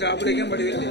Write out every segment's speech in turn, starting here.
சாப்பிடுக்க முடியல.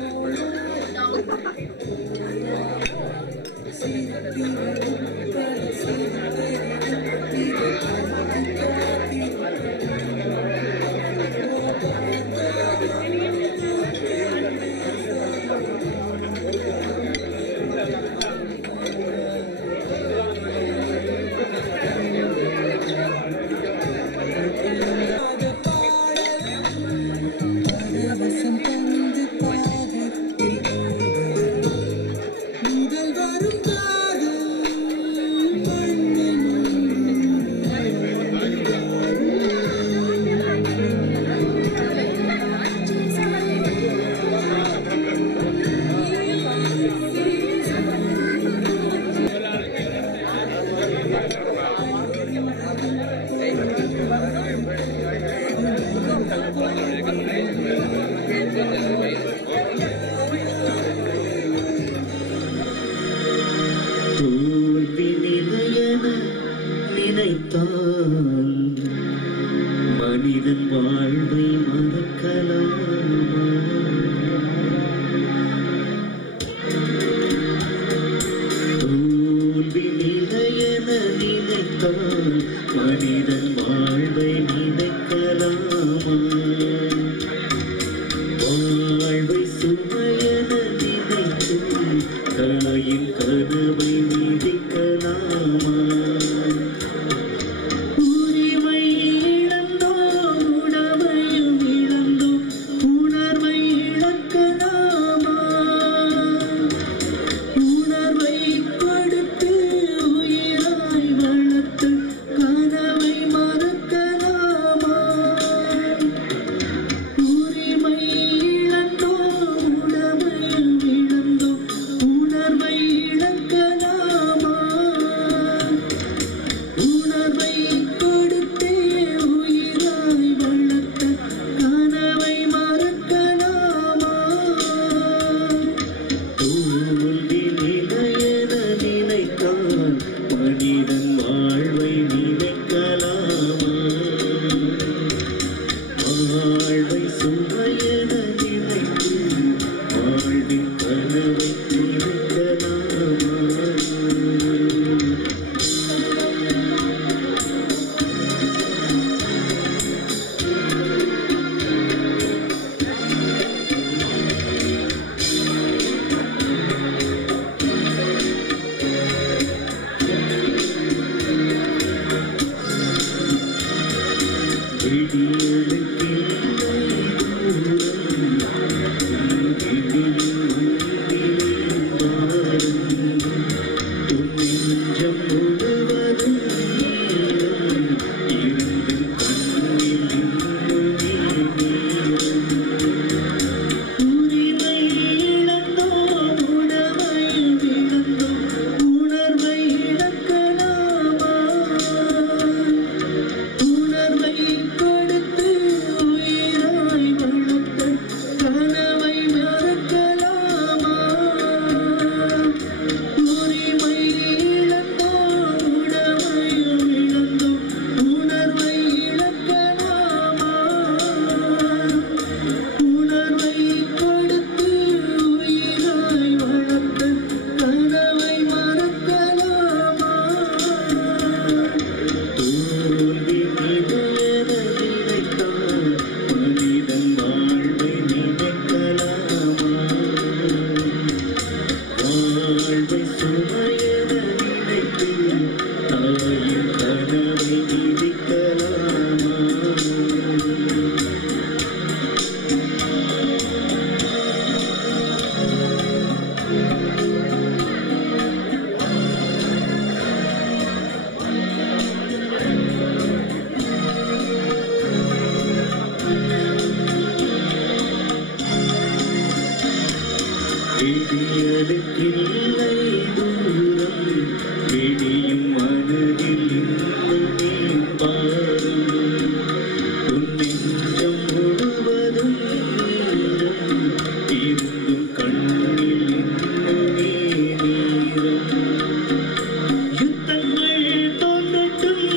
மனிதன் வாழ்வை மறக்கலாமா? தோல்வி நிலையென நினைத்தால் மனிதன் வாழ்வை நினைக்கலாமா? வாழ்வை சுமையென நினைத்து தாயின் கனவை நீடிக்கலாமா? யுத்தங்கள் தோன்றட்டும்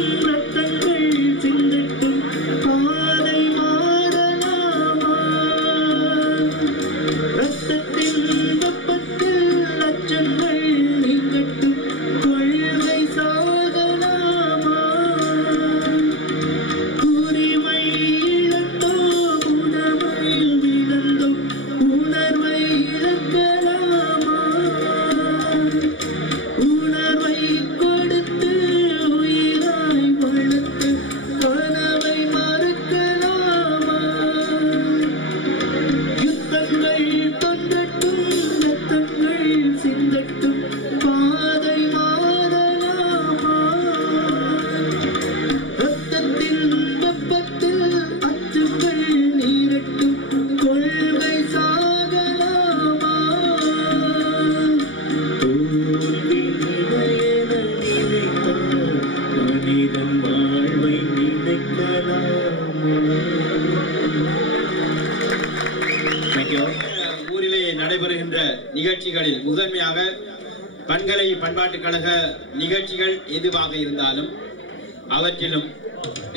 நடைபெறுகின்ற நிகழ்ச்சிகளில் முதன்மையாக பண்கலை பண்பாட்டுக் கழக நிகழ்ச்சிகள் எதுவாக இருந்தாலும் அவற்றிலும்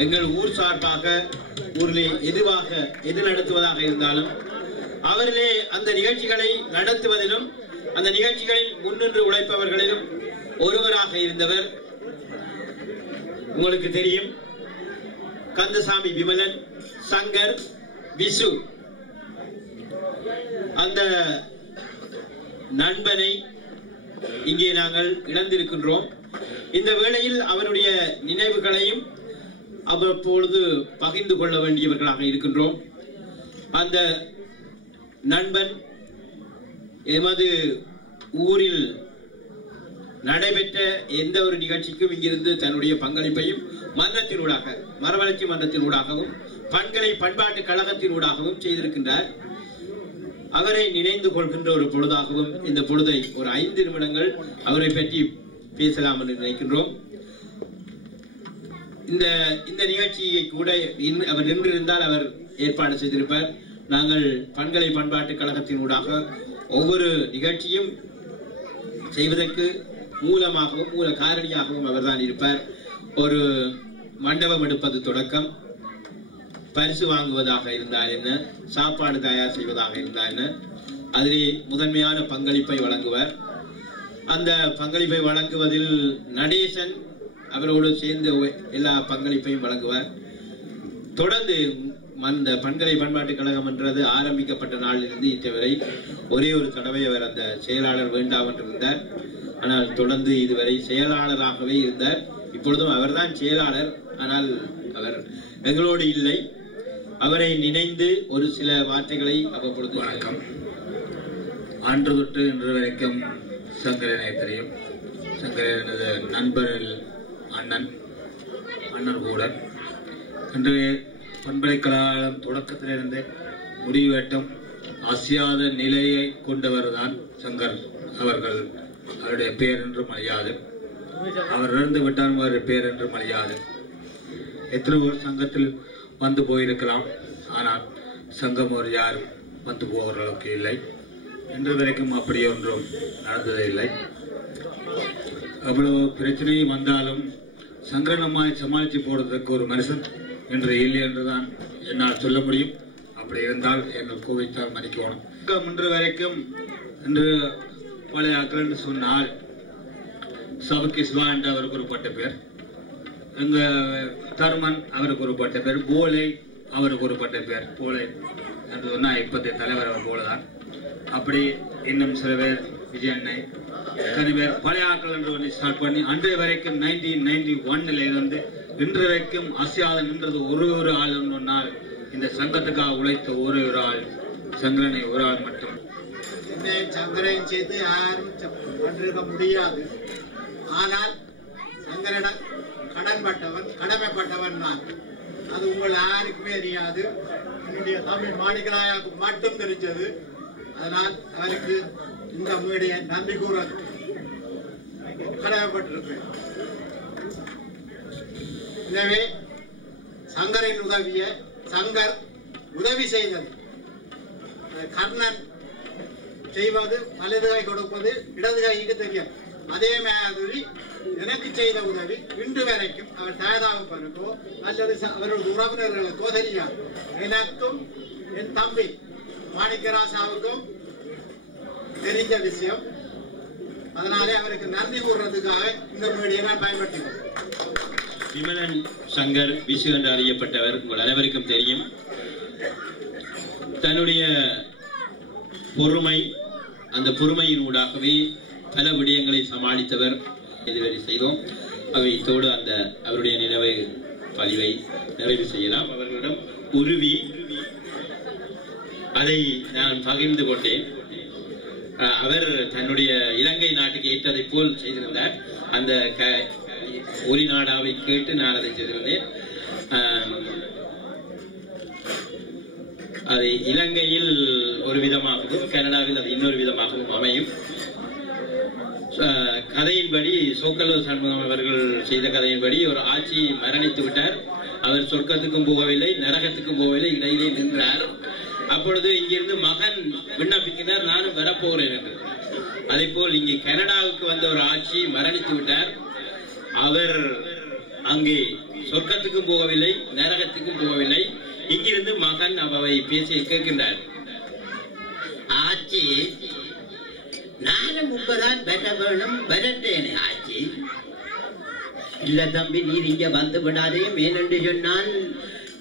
எங்கள் ஊர் சார்பாக ஊரிலே எது நடத்துவதாக இருந்தாலும் அவர்களே அந்த நிகழ்ச்சிகளை நடத்துவதிலும் அந்த நிகழ்ச்சிகளில் முன்னின்று உழைப்பவர்களிலும் ஒருவராக இருந்தவர் உங்களுக்கு தெரியும், கந்தசாமி விமலன், சங்கர், விசு. அந்த நண்பனை இங்கே நாங்கள் இழந்திருக்கின்றோம். இந்த வேளையில் அவருடைய நினைவுகளையும் அவ்வப்பொழுது பகிர்ந்து கொள்ள வேண்டியவர்களாக இருக்கின்றோம். அந்த நண்பன் எமது ஊரில் நடைபெற்ற எந்த ஒரு நிகழ்ச்சிக்கும் இங்கிருந்து தன்னுடைய பங்களிப்பையும் மன்றத்தினூடாக, மரவளர்ச்சி மன்றத்தினூடாகவும் பண்கலை பண்பாட்டு கழகத்தினூடாகவும் செய்திருக்கின்றார். அவரை நினைந்து கொள்கின்ற ஒரு பொழுதாகவும் இந்த பொழுதை ஒரு 5 நிமிடங்கள் அவரை பற்றி பேசலாம் என்று நினைக்கின்றோம். இந்த நிகழ்ச்சியை கூட அவர் நின்றிருந்தால் அவர் ஏற்பாடு செய்திருப்பார். நாங்கள் பண்கலை பண்பாட்டு கழகத்தினூடாக ஒவ்வொரு நிகழ்ச்சியும் செய்வதற்கு மூலமாகவும் மூல காரணியாகவும் அவர்தான் இருப்பார். ஒரு மண்டபம் எடுப்பது தொடக்கம், பரிசு வாங்குவதாக இருந்தால் என்ன, சாப்பாடு தயார் செய்வதாக இருந்தால் என்ன, அதிலே முதன்மையான பங்களிப்பை வழங்குவார். அந்த பங்களிப்பை வழங்குவதில் நடேசன் அவரோடு சேர்ந்து எல்லா பங்களிப்பையும் வழங்குவார். தொடர்ந்து அந்த பண்கலை பண்பாட்டு கழகம் என்றது ஆரம்பிக்கப்பட்ட நாளிலிருந்து இன்றுவரை ஒரே ஒரு தடவை அவர் அந்த செயலாளர் வேண்டாம் என்று இருந்தார். ஆனால் தொடர்ந்து இதுவரை செயலாளராகவே இருந்தார். இப்பொழுதும் அவர்தான் செயலாளர். ஆனால் அவர் எங்களோடு இல்லை. அவரை நினைந்து ஒரு சில வார்த்தைகளை அவ்வப்பொழுது. வணக்கம். அன்று தொட்டு இன்று வரைக்கும் சங்கரனை தெரியும். சங்கரன் எனது நண்பரில் அண்ணன் கூட. இன்று பண்பலைக்கழகம் தொடக்கத்திலிருந்து முடிவெட்டும் அசையாத நிலையை கொண்டவர் தான் சங்கர் அவர்கள். அவருடைய பெயர் என்றும் அழியாது. அவர் இறந்து விட்டால் அவருடைய பெயர் என்றும் அழியாது. எத்தனை ஒரு சங்கத்தில் வந்து போயிருக்கலாம், ஆனால் சங்கம் ஒரு யாரும் வந்து போவர்களுக்கு இல்லை. இன்று வரைக்கும் அப்படி ஒன்றும் நடந்ததே இல்லை. அவ்வளவு பிரச்சனையும் வந்தாலும் சங்கரனமாய் சமாளித்து போடுறதுக்கு ஒரு மனுஷன் இன்று இல்லை என்றுதான் என்னால் சொல்ல முடியும். அப்படி இருந்தால் எங்கள் கோவித்தால் மதிக்கணும். இன்று வரைக்கும் இன்று பழைய ஆக்கள் என்று சொன்னால் சபக்கி சிவா என்று அவருக்கு ஒரு பட்ட பேர், எங்க தர்மன் அவருக்கு ஒரு பட்ட பேர், போலை அவருக்கு ஒரு பட்ட பேர். போலை என்று சொன்னா இப்போதைய தலைவர் அவர் போலதான். அப்படி இன்னும் சில பேர், விஜயண்ணை, எத்தனை பேர் பழைய ஆக்கள் என்று ஒன்று ஸ்டார்ட் பண்ணி அன்றைய வரைக்கும் 1991 இருந்து இன்று வரைக்கும் அசையாத நின்றது ஒரு ஆள் சொன்னால் இந்த சங்கத்துக்காக உழைத்த ஒரு ஆள் சங்கரனை ஒரு ஆள் மட்டும். சங்கரன் செய்து யாரும் கொண்டிருக்க முடியாது. ஆனால் சங்கரன் கடமைப்பட்டவன் நான். அது உங்கள் யாருக்குமே தெரியாது. என்னுடைய தமிழ் மாணிக்கராயாவுக்கு மட்டும் தெரிஞ்சது. அதனால் அவருக்கு இந்த மேடையை நன்றி கூற கடமைப்பட்டிருக்கிறேன். எனவே சங்கரின் சங்கர் உதவி செய்தது, கர்ணன் செய்வது வலது கை கொடுப்பது இடது கைக்கு தெரியும். அதே மாதிரி எனக்கு செய்த உதவி இன்று வரைக்கும் அவர் தாயதாகப்பனுக்கோ அல்லது அவருடைய உறவினர்களுக்கோ தெரியாது. எனக்கும் என் தம்பி மாணிக்கராசாவுக்கும் தெரிந்த விஷயம். அதனாலே அவருக்கு நன்றி கூறுறதுக்காக இந்த மீடியை நான் பயன்படுத்தினேன். விமலன் சங்கர் விசு என்று அறியப்பட்டவர் உங்கள் அனைவருக்கும் தெரியும். தன்னுடைய பொறுமை, அந்த பொறுமையினூடாகவே பல விடயங்களை சமாளித்தவர். இதுவரை செய்தோம். அவைத்தோடு அந்த அவருடைய நினைவு பதிவை நிறைவு செய்யலாம். அவர்களிடம் உருவி அதை நான் பகிர்ந்து கொண்டேன். அவர் தன்னுடைய இலங்கை நாட்டுக்கு ஏற்றதை போல் செய்திருந்தார். அந்த ஒலி நாடாவை கேட்டு நான் அதை செய்திருந்தேன். அது இலங்கையில் ஒரு விதமாகவும் கனடாவில் அது இன்னொரு விதமாகவும் அமையும். கதையின்படி சோக்கலோ சண்முகம் அவர்கள் செய்த கதையின்படி ஒரு ஆட்சி மரணித்து விட்டார். அவர் சொர்க்கத்துக்கும் போகவில்லை, நரகத்துக்கும் போகவில்லை, இடையிலே நின்றார். அப்பொழுது இங்கிருந்து மகன் விண்ணப்பிக்கிறார், நானும் வரப்போகிறேன் வரப்போகிறேன் என்று. அதே போல் இங்கே கனடாவுக்கு வந்த ஒரு ஆட்சி மரணித்து விட்டார். அவர் அங்கே சொர்க்கத்துக்கும் போகவில்லை, நரகத்துக்கும் போகவில்லை. இங்கிருந்து மகன் அவை பேசி கேட்கின்றார். ஆட்சி நானும் உங்கதான் பெற வேணும், பெறட்டேனே ஆட்சி. இல்ல தம்பி, நீர் இங்க வந்து விடாதே. மேலென்று சொன்னால்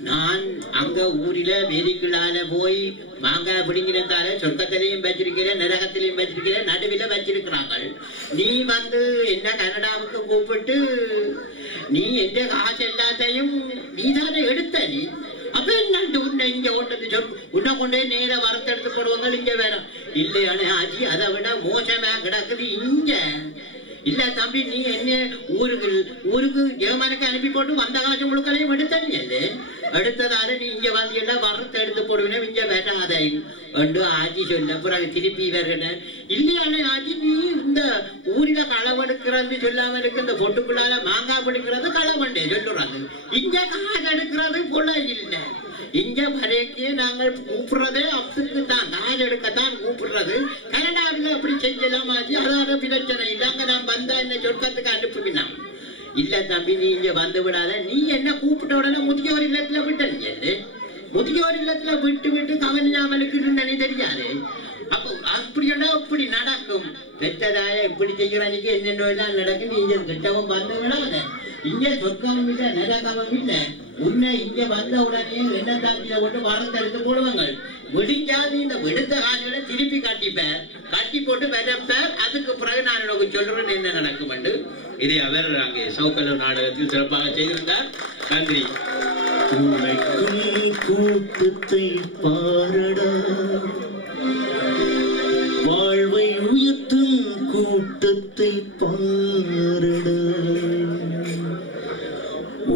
நான் அங்க ஊரில வேதிக்குள்ளால போய் மாங்காய் பிடிங்கிறதால சொர்க்கத்திலையும் வச்சிருக்கிறேன், நரகத்திலையும் வச்சிருக்கிறேன், நடுவில வச்சிருக்கிறாங்க. நீ வந்து என்ன கனடாவுக்கு கூப்பிட்டு நீ எந்த காசு எல்லாத்தையும் நீதானே எடுத்த. நீ அப்ப என்ன உன்னை இங்க கொண்டது உன்னை கொண்டே நேர வறுத்தெடுத்து போடுவாங்க. இங்க வேற இல்லையானே ஆச்சி, அதை விட மோசமா கிடக்குது இங்க. இல்ல தம்பி, நீ என்ன ஊருக்கு ஜெர்மனுக்கு அனுப்பி போட்டு வந்த காசு முழுக்களையும் எடுத்தீங்க. எடுத்ததால நீ இங்க வந்து எல்லாம் வறுத்து எடுத்து போடுவேன், இங்க வேண்டாத என்று ஆட்சி சொல்ல. பிறகு திருப்பி வருகிற இல்லையானே ஆட்சி, நீ இந்த ஊரில களவெடுக்கிறது சொல்லாம இருக்கு. இந்த பொட்டுக்குள்ளால மாங்காய் பிடிக்கிறது களவண்டே சொல்லுறது. இங்க காசு எடுக்கிறது போல இல்லை. இங்க வரைக்கே நாங்கள் கூப்பிடுறதே அப்படி தான், காசு எடுக்கத்தான் கூப்பிடுறது. கனடாவில் அப்படி செய்யலாம் ஆச்சு, அதான பிரச்சனை இல்லை. அங்க நான் வந்தா என்ன சொர்க்கத்துக்கு அனுப்புவினான். இல்ல தம்பி, நீ இங்க வந்து விடாத. நீ என்ன கூப்பிட்ட உடனே முதியோர் இல்லத்துல விட்டீங்க. முதியோர் இல்லத்துல விட்டு கவனியாமலுக்கு இருந்தனே தெரியாது. அப்ப அப்படின்னா இப்படி நடக்கும். பெற்றதாய இப்படி செய்யறதுக்கு என்னென்ன எல்லாம் நடக்கும். நீங்க கிட்டவும் வந்து விடாத. இங்க சொர்க்கமும் இல்ல, நரகமும் இல்ல. உன்னை இங்க வந்த உடனே என்ன தாக்கில போட்டு வறுத்தெடுத்து போடுவாங்க. விடிஞ்சாது இந்த விடுத்த காசுகளை திருப்பி கட்டிப்பேன், கட்டி போட்டு விதப்பேன். அதுக்கு பிறகு நான் உனக்கு சொல்றேன் என்ன நடக்கும் என்று. இதை அவர் அங்கே சவுக்கலூர் நாடகத்தில் சிறப்பாக செய்திருந்தார். நன்றி. கூட்டத்தை பாரடா, வாழ்வை உயர்த்தும் கூட்டத்தை பாரடா,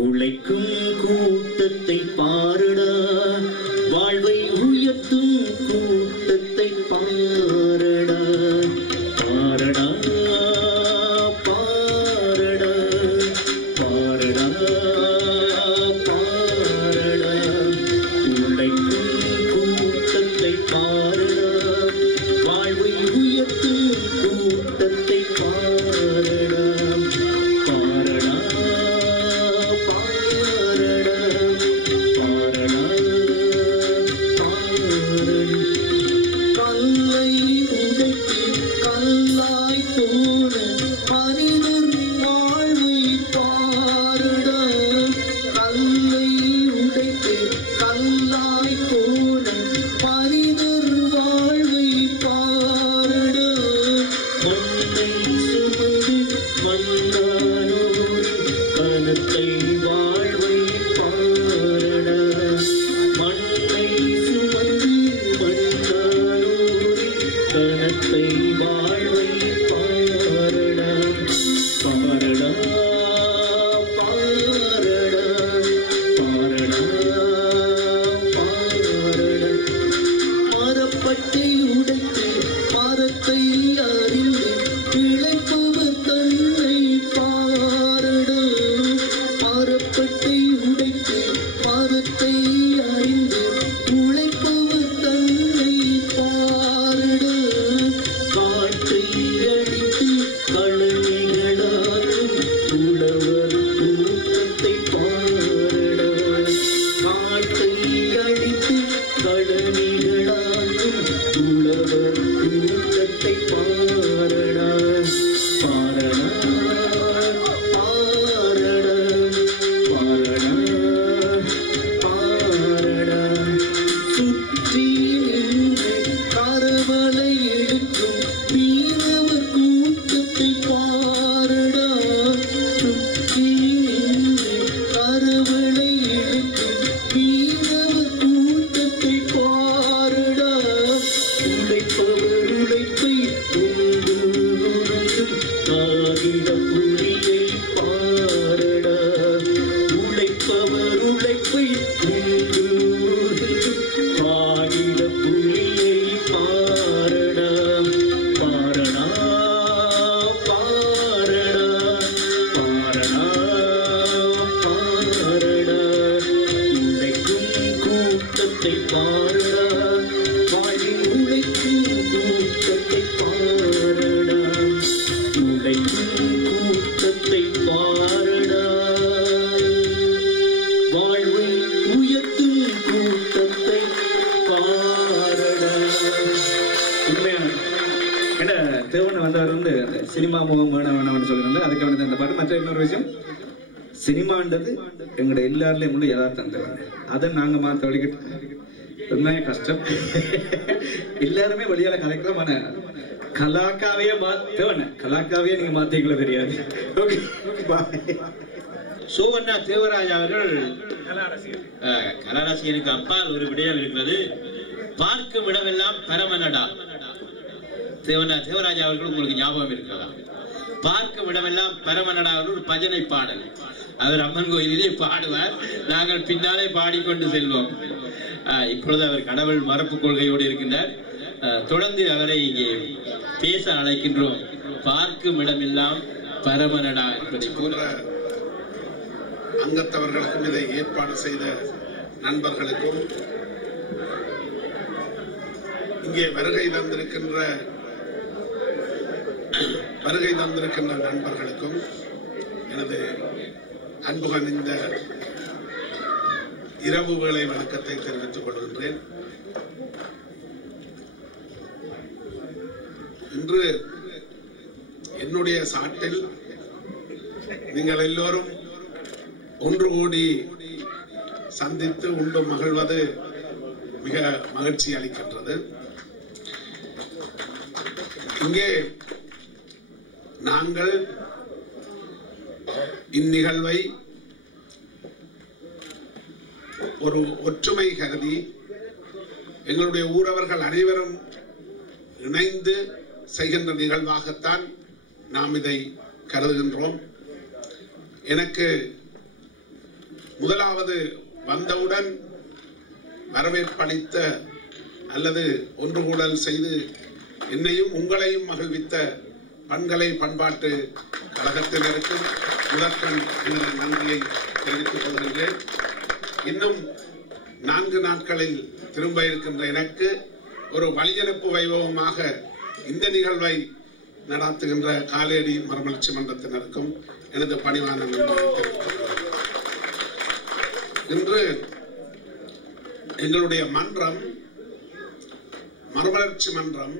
உழைக்கும் கூட்டத்தை பாரடா, வாழ்வை உயர்த்தும் கூட்டத்தை பாரடா, பாரடா பாரடா பாரடா பாரடா, உழைக்கும் கூட்டத்தை பாரடா, வாழ்வை உயர்த்தும் கூட்டத்தை பாரடா, பாரடா பாரடா பாரடா பாரடா. கல்லை உடைத்து கல்லாய் போன மனிதர் வாழ்வை பாரடா, கல்லை உடைத்து கல்லாய் போன மனிதர் வாழ்வை பாரடா, மண்ணை சுமந்து மண்ணானோர் கனத்தை வாழ்வை பாரடா, மண்ணை சுமந்து மண்ணானோர் கனத்தை வாழ்வை பாரடா, பாரடா பாரடா பாரடா பாரடா. மரப்பட்டை உடைத்து மரத்தை அறிந்து இழைப்பவர் தன்னை பாரடா, மரப்பட்டை உடைத்து மரத்தை அறிந்து உழைப்பவர் தன்னை பாரடா, காட்டை அடித்து களனிகளாக்கும் உழவர் கூட்டத்தை பாரடா, காட்டை அடித்து களனிகளாக்கும் உழவர் கூட்டத்தை பாரடா, பாரடா பாரடா பாரடா பாரடா. சுற்றி நின்று கரவலை எடுக்கும் மீனவர் கூட்டத்தை பாரடா, சுற்றி நின்று கரவலை எடுக்கும் மீனவர் கூட்டத்தை பாரடா, உழைப்பவர் உழைப்பை தேவனை வந்தவர் வந்து அந்த சினிமா முகம் வேணாம்னு சொல்லியிருந்தார். அதுக்கு வந்து அந்த பாட்டு. மற்ற இன்னொரு விஷயம், சினிமான்றது எங்களோட எல்லாருலயும் உள்ள யதார்த்தம் தேவன். அதை நாங்க மாத்த வழிகிட்டு உண்மையே கஷ்டம். எல்லாருமே வழியால கலைக்கிறமான கலாக்காவையே மாத்தவன கலாக்காவையே நீங்க மாத்தீங்களோ தெரியாது. ஓகே, சோவண்ணா தேவராஜ் அவர்கள் கலாரசிகனுக்கு அப்பால் ஒரு விடயம் இருக்கிறது. பார்க்கும் இடமெல்லாம் பரமனடா. தேவராஜ் அவர்கள் உங்களுக்கு ஞாபகம் இருக்கிறதா? பார்க்கும் இடமெல்லாம் பரமனடா ஒரு பஜனை பாடல் அவர் அம்மன் கோயிலிலே பாடுவார். நாங்கள் பின்னாலே பாடிக்கொண்டு செல்வோம். இப்பொழுது அவர் கடவுள் மரபு கொள்கையோடு இருக்கின்றார். தொடர்ந்து அவரை இங்கே பேச அழைக்கின்றோம். பார்க்கும் இடமெல்லாம் பரமனடா என்பதை போல அங்கத்தவர்களுக்கும் இதை ஏற்பாடு செய்த நண்பர்களுக்கும் இங்கே வருகை தந்திருக்கின்ற நண்பர்களுக்கும் எனது அன்புடன் இந்த இரவு வேளை வணக்கத்தை தெரிவித்துக் கொள்கின்றேன். இன்று என்னுடைய சாட்டில் நீங்கள் எல்லோரும் ஒன்று கூடி சந்தித்து உண்டு மகிழ்வது மிக மகிழ்ச்சி அளிக்கின்றது. இங்கே நாங்கள் இந்நிகழ்வை ஒரு ஒற்றுமை கருதி எங்களுடைய ஊரவர்கள் அனைவரும் இணைந்து செய்கின்ற நிகழ்வாகத்தான் நாம் இதை கருதுகின்றோம். எனக்கு முதலாவது வந்தவுடன் வரவேற்பளித்த அல்லது ஒன்று கூடல் செய்து என்னையும் உங்களையும் மகிழ்வித்த பண்கலை பண்பாட்டு கழகத்தினருக்கு முதற்கண் என்ற நன்றியை தெரிவித்துக் கொள்கின்றேன். இன்னும் 4 நாட்களில் திரும்ப இருக்கின்ற எனக்கு ஒரு வழியனுப்பு வைபவமாக இந்த நிகழ்வை நடாத்துகின்ற காலேடி மறுமலர்ச்சி மன்றத்தினருக்கும் எனது பணிவான நன்றியை தெரிவித்துக் கொள்கிறேன். இன்று எங்களுடைய மன்றம் மறுமலர்ச்சி மன்றம்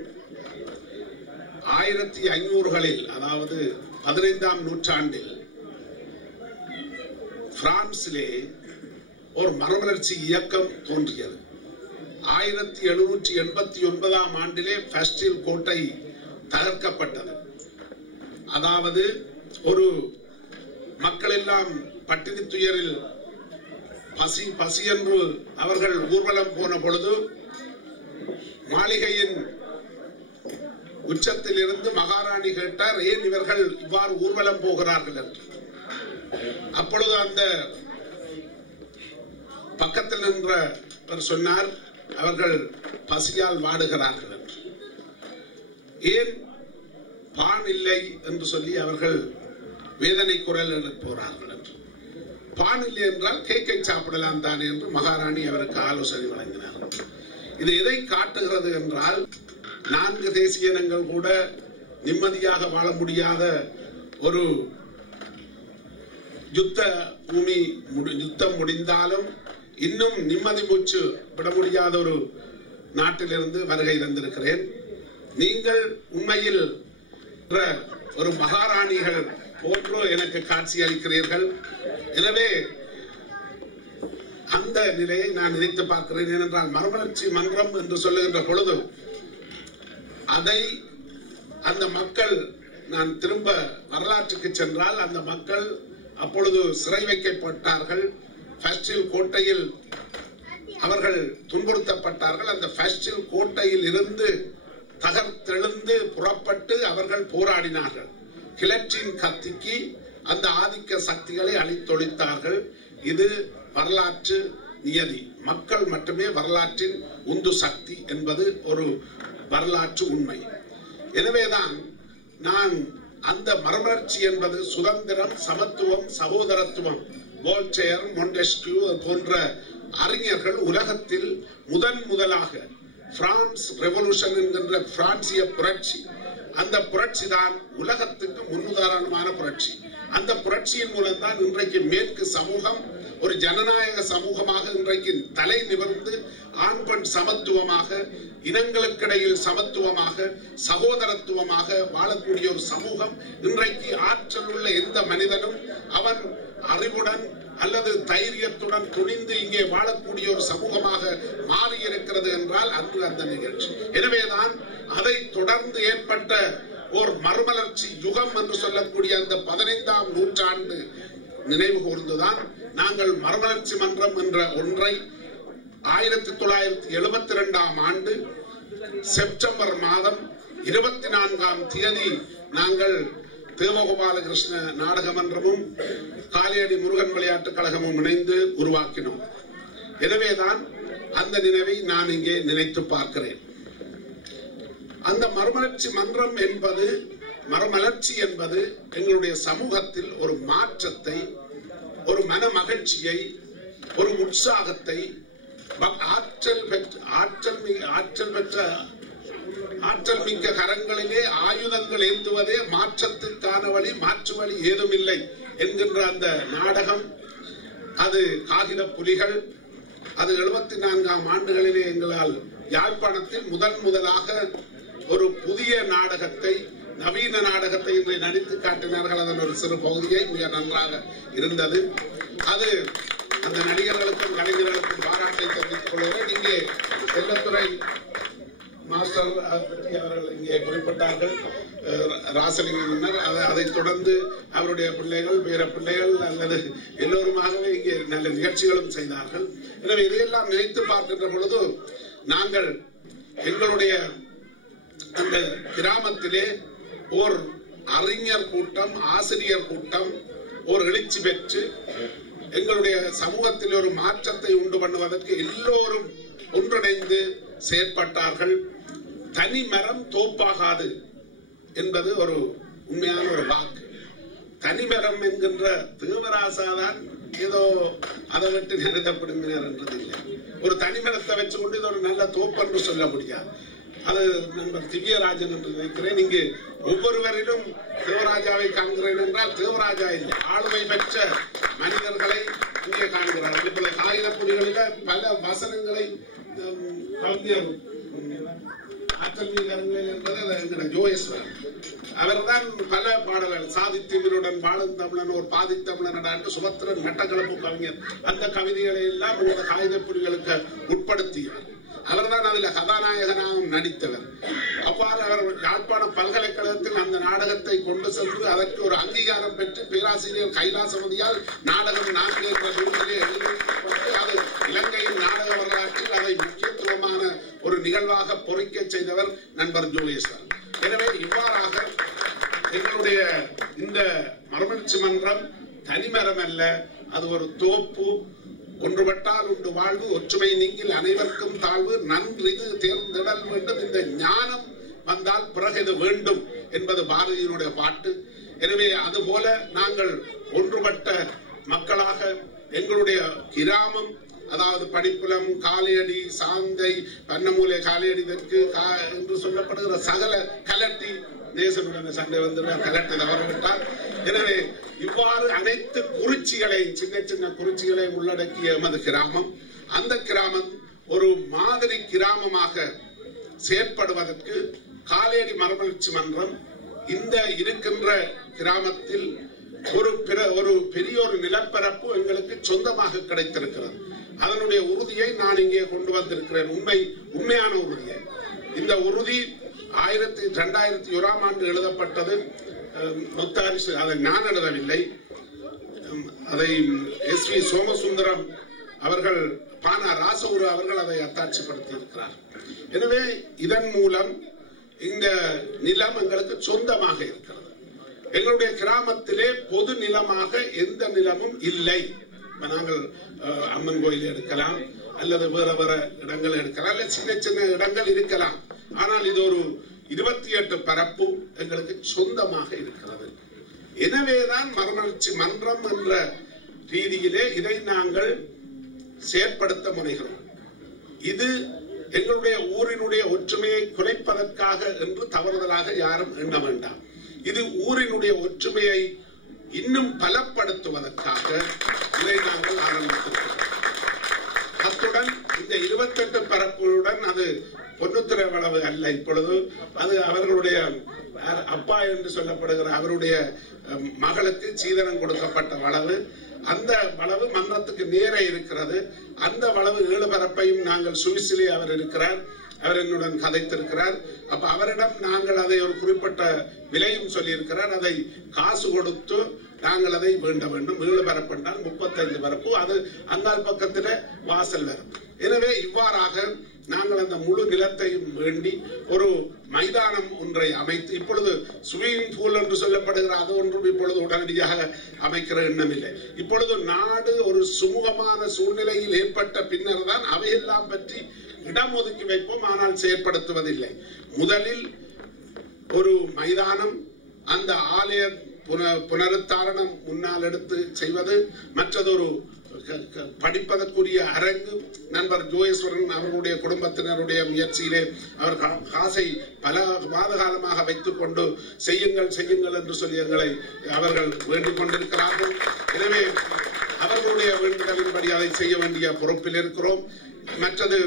1500களில் அதாவது 15ஆம் நூற்றாண்டில் பிரான்சிலே ஒரு மறுமலர்ச்சி இயக்கம் தோன்றியது. 1789ஆம் ஆண்டிலே பாஸ்டில் கோட்டை தகர்க்கப்பட்டது. அதாவது ஒரு மக்கள் எல்லாம் பட்டினி துயரில் பசி என்று அவர்கள் ஊர்வலம் போன பொழுது மாளிகையின் உச்சத்தில் இருந்து மகாராணி கேட்டார், ஏன் இவர்கள் இவ்வாறு ஊர்வலம் போகிறார்கள் என்று. அப்பொழுது அந்த பக்கத்தில் நின்றவர் சொன்னார், அவர்கள் பசியால் வாடுகிறார்கள் என்று. ஏன் பான் இல்லை என்று சொல்லி அவர்கள் வேதனை குரல் எழுப்புகிறார்கள் என்று. பான் இல்லை என்றால் கேக்கை சாப்பிடலாம் தானே என்று மகாராணி அவருக்கு ஆலோசனை வழங்கினார். இது எதை காட்டுகிறது என்றால், 4 தேசிய இனங்கள் கூட நிம்மதியாக வாழ முடியாத ஒரு யுத்தம் முடிந்தாலும் இன்னும் நிம்மதி மூச்சு விட முடியாத ஒரு நாட்டிலிருந்து வருகை தந்திருக்கிறேன். நீங்கள் உண்மையில் ஒரு மகாராணிகள் போன்று எனக்கு காட்சி அளிக்கிறீர்கள். எனவே அந்த நிலையை நான் நினைத்து பார்க்கிறேன். ஏனென்றால் மறுமலர்ச்சி மன்றம் என்று சொல்லுகின்ற பொழுது அதை அந்த மக்கள், நான் திரும்ப வரலாற்றுக்கு சென்றால், அந்த மக்கள் அப்பொழுது சிறை வைக்கப்பட்டார்கள். பாஸ்டில் கோட்டையில் அவர்கள் துன்புறுத்தப்பட்டார்கள். அந்த பாஸ்டில் கோட்டையில் இருந்து தகர்த்தெழுந்து புறப்பட்டு அவர்கள் போராடினார்கள். கிளர்ச்சியின் கத்திக்கு அந்த ஆதிக்க சக்திகளை அழித்தொழித்தார்கள். இது வரலாற்று நியதி. மக்கள் மட்டுமே வரலாற்றின் உந்து சக்தி என்பது ஒரு வரலாற்று உண்மை. எனவேதான் நான் அந்த மறுமலர்ச்சி என்பது சுதந்திரம், சமத்துவம், சகோதரத்துவம், வோல்டேர், மொண்டெஸ்கியூ போன்ற அறிஞர்கள் உலகத்தில் முதலாக பிரான்ஸ் ரெவல்யூஷன் என்கின்ற பிரான்சிய புரட்சி, அந்த புரட்சி தான் உலகத்துக்கு முன்னுதாரணமான புரட்சி. அந்த புரட்சியின் மூலம் தான் இன்றைக்கு மேற்கு சமூகம் ஒரு ஜனநாயக சமூகமாக இன்றைக்கு தலை நிமிர்ந்து ஆண் பெண் சமத்துவமாக, இனங்களுக்கிடையில் சமத்துவமாக, சகோதரத்துவமாக வாழக்கூடிய ஒரு சமூகம் இன்றைக்கு ஆற்றல் உள்ள எந்த மனிதனும் அவன் அறிவுடன் அல்லது தைரியத்துடன் துணிந்து இங்கே வாழக்கூடிய ஒரு சமூகமாக மாறி இருக்கிறது என்றால் அன்று அந்த நிகழ்ச்சி. எனவேதான் அதை தொடர்ந்து ஏற்பட்ட ஒரு மறுமலர்ச்சி யுகம் என்று சொல்லக்கூடிய அந்த 15ஆம் நூற்றாண்டு நினைவு கூர்ந்துதான் நாங்கள் மறுமலர்ச்சி மன்றம் என்ற ஒன்றை 1972ஆம் ஆண்டு செப்டம்பர் மாதம் 24ஆம் தேதி நாங்கள் தேவகோபாலகிருஷ்ண நாடக மன்றமும் காலியடி முருகன் விளையாட்டுக் கழகமும் இணைந்து உருவாக்கினோம். எனவேதான் அந்த நினைவை நான் இங்கே நினைத்து பார்க்கிறேன். அந்த மறுமலர்ச்சி மன்றம் என்பது, மறுமலர்ச்சி என்பது எங்களுடைய சமூகத்தில் ஒரு மாற்றத்தை, ஒரு மன மகிழ்ச்சியை, ஒரு உற்சாகத்தை, ஆற்றல் மிக்க கரங்களிலே ஆயுதங்கள் ஏந்துவதே மாற்றத்திற்கான வழி, மாற்று வழி ஏதும் இல்லை என்கின்ற அந்த நாடகம், அது காகித புலிகள், அது 74ஆம் ஆண்டுகளிலே எங்களால் யாழ்ப்பாணத்தில் முதலாக ஒரு புதிய நாடகத்தை, நவீன நாடகத்தை இன்று நடித்து காட்டினார்கள். அதன் ஒரு சிறு பகுதியை மிக நன்றாக இருந்தது. அது அந்த நடிகர்களுக்கும் கலைஞர்களுக்கும் பாராட்டை தெரிவித்துக் கொள்கிறேன். இங்கே செல்லத்துறை மாஸ்டர் அவர்கள் இங்கே குறிப்பிட்டார்கள், ராசலிங்கர். அதைத் தொடர்ந்து அவருடைய பிள்ளைகள், பேர பிள்ளைகள் அல்லது எல்லோருமாகவே இங்கே நல்ல நிகழ்ச்சிகளும் செய்தார்கள். எனவே இதையெல்லாம் நினைத்து பார்க்கின்ற பொழுது நாங்கள் எங்களுடைய அந்த கிராமத்திலே ஓர் அறிஞர் கூட்டம், ஆசிரியர் கூட்டம் ஒரு எழுச்சி பெற்று எங்களுடைய சமூகத்தில் ஒரு மாற்றத்தை உண்டு பண்ணுவதற்கு எல்லோரும் ஒன்றிணைந்து செயற்பட்டார்கள். தனி மரம் தோப்பாகாது என்பது ஒரு உண்மையான ஒரு வாக்கு. தனிமரம் என்கின்ற தேவராசாதான் ஏதோ அதை விட்டு நிறுத்தப்படுகிறார் என்றது இல்லை. ஒரு தனிமரத்தை வச்சுக்கொண்டு இது ஒரு நல்ல தோப்பு என்று சொல்ல முடியாது. அது நண்பர் திவ்யராஜன் என்று நினைக்கிறேன். இங்கு ஒவ்வொருவரிலும் தேவராஜாவை காண்கிறேன் என்றால் தேவராஜா இல்லை, ஆளுமை பெற்ற மனிதர்களை இங்கே காண்கிறார்கள். இப்ப காகித புலிகளில பல வசனங்களை அவர்தான் பல பாடல்கள், சாதித்திமிருடன் வாழும் தமிழன் ஒரு பாதி தமிழன் சுபத்திரன் மெட்டக்கலப்பு கவிஞர், அந்த கவிதைகளை எல்லாம் காகித புலிகளுக்கு உட்படுத்தியவர். அவர்தான் அதுல கதாநாயகனாகவும் நடித்தவர். அவ்வாறு அவர் யாழ்ப்பாணம் பல்கலைக்கழகத்தில் அந்த நாடகத்தை கொண்டு சென்று அதற்கு ஒரு அங்கீகாரம் பெற்று பேராசிரியர் கைலாசபதியால் நாடகம் 4 என்ற நூலிலே எழுதப்பட்டு அது இலங்கையின் நாடக வரலாற்றில் அதை முக்கியத்துவமான ஒரு நிகழ்வாக பொறிக்க செய்தவர் நண்பர் ஜோகேஸ்வரன். எனவே இவ்வாறாக எங்களுடைய இந்த மறுமலர்ச்சி மன்றம் தனிமரம் அல்ல, அது ஒரு தோப்பு. ஒன்றுபட்டால் உண்டு வாழ்வு, ஒற்றுமை நீங்கில் அனைவருக்கும் தாழ்வு, நன்றிது தேர்ந்தெடல் வேண்டும், இந்த ஞானம் வந்தால் பிறகு இது வேண்டும் என்பது பாரதியினுடைய பாட்டு. எனவே அதுபோல நாங்கள் ஒன்றுபட்ட மக்களாக எங்களுடைய கிராமம், அதாவது படிப்புலம், காலையடி, சாந்தை, பன்னமூலை, காலையடி தெற்கு என்று சொல்லப்படுகிற சகல கலட்டி, தேசனுடன் சண்டை வந்துள்ளார், கலட்டி தவறவிட்டார். எனவே இவ்வாறு அனைத்து குறிச்சிகளை, சின்ன சின்ன குறிச்சிகளை உள்ளடக்கிய எமது கிராமம், அந்த கிராமம் ஒரு மாதிரி கிராமமாக செயற்படுவதற்கு காலையடி மறுமலர்ச்சி மன்றம் இந்த இருக்கின்ற கிராமத்தில் ஒரு பெரிய ஒரு நிலப்பரப்பு எங்களுக்கு சொந்தமாக கிடைத்திருக்கிறது. அதனுடைய உறுதியை நான் இங்கே கொண்டு வந்திருக்கிறேன். உண்மையான உறுதியை. இந்த உறுதி 2001ஆம் ஆண்டு எழுதப்பட்டது. முத்தாரிசு அதை நான் எழுதவில்லை, அதை SV சோமசுந்தரம் அவர்கள், பானா ராசவுரு அவர்கள் அதை அத்தாட்சிப்படுத்தி இருக்கிறார். எனவே இதன் மூலம் இந்த நிலம் எங்களுக்கு சொந்தமாக இருக்கிறது. எங்களுடைய கிராமத்திலே பொது நிலமாக எந்த நிலமும் இல்லை. நாங்கள் அம்மன் கோயில் எடுக்கலாம், அல்லது வேற வேற இடங்கள் எடுக்கலாம், அல்ல சின்ன சின்ன இடங்கள் இருக்கலாம். ஆனால் இது ஒரு 28 பரப்பு எங்களுக்கு சொந்தமாக இருக்கிறது. எனவேதான் மறுமலர்ச்சி மன்றம் என்ற ரீதியிலே இதை நாங்கள் செயற்படுத்த முனைகிறோம். இது எங்களுடைய ஊரினுடைய ஒற்றுமையை குறைப்பதற்காக என்று தவறுதலாக யாரும் எண்ண வேண்டாம். இது ஊரினுடைய ஒற்றுமையை இன்னும் பலப்படுத்துவதற்காக இதை நாங்கள் ஆரம்பித்திருக்கிறோம். அத்துடன் இந்த 28 பரப்புடன் அது பொன்னுத்திரை வளவு அல்ல. இப்பொழுது அது அவர்களுடைய அப்பா என்று சொல்லப்படுகிற அவருடைய மகளுக்கு சீதனம் கொடுக்கப்பட்ட வளவு. அந்த வளவு மன்றத்துக்கு நேரே இருக்கிறது. அந்த வளவு 7 பரப்பையும் நாங்கள் சுவிஸிலே அவர் இருக்கிறார், அவர் என்னுடன் கதைத்திருக்கிறார். அப்ப அவரிடம் நாங்கள் அதை ஒரு குறிப்பிட்ட விலையும் சொல்லியிருக்கிறார். அதை காசு கொடுத்து நாங்கள் அதை வேண்ட வேண்டும். 7 பரப்பு என்றால் 35 பரப்பு, அது அந்த பக்கத்தில் வாசல் வரும். எனவே இவ்வாறாக நாங்கள் அந்த முழு நிலத்தையும் வேண்டி ஒரு மைதானம் ஒன்றை அமைத்து, இப்பொழுது ஸ்விமிங் பூல் என்று சொல்லப்படுகிற அது ஒன்றும் இப்பொழுது உடனடியாக அமைக்கிற எண்ணம் இல்லை. இப்பொழுது நாடு ஒரு சுமூகமான சூழ்நிலையில் ஏற்பட்ட பின்னர் தான் அவையெல்லாம் பற்றி இடம் ஒதுக்கி வைப்போம், ஆனால் செயற்படுத்துவதில்லை. முதலில் ஒரு மைதானம், அந்த ஆலய புனருத்தாரணம் முன்னால் எடுத்து செய்வது, மற்றதொரு படிப்பதற்குரிய அரங்கு. நண்பர் ஜோயேஸ்வரன் அவர்களுடைய குடும்பத்தினருடைய முயற்சியிலே அவர் காசை பல மாத காலமாக வைத்துக் கொண்டு செய்யுங்கள் செய்யுங்கள் என்று சொல்லி எங்களை அவர்கள் வேண்டிக் கொண்டிருக்கிறார்கள். எனவே அவர்களுடைய வேண்டுதலின்படி அதை செய்ய வேண்டிய பொறுப்பில் இருக்கிறோம். மற்றது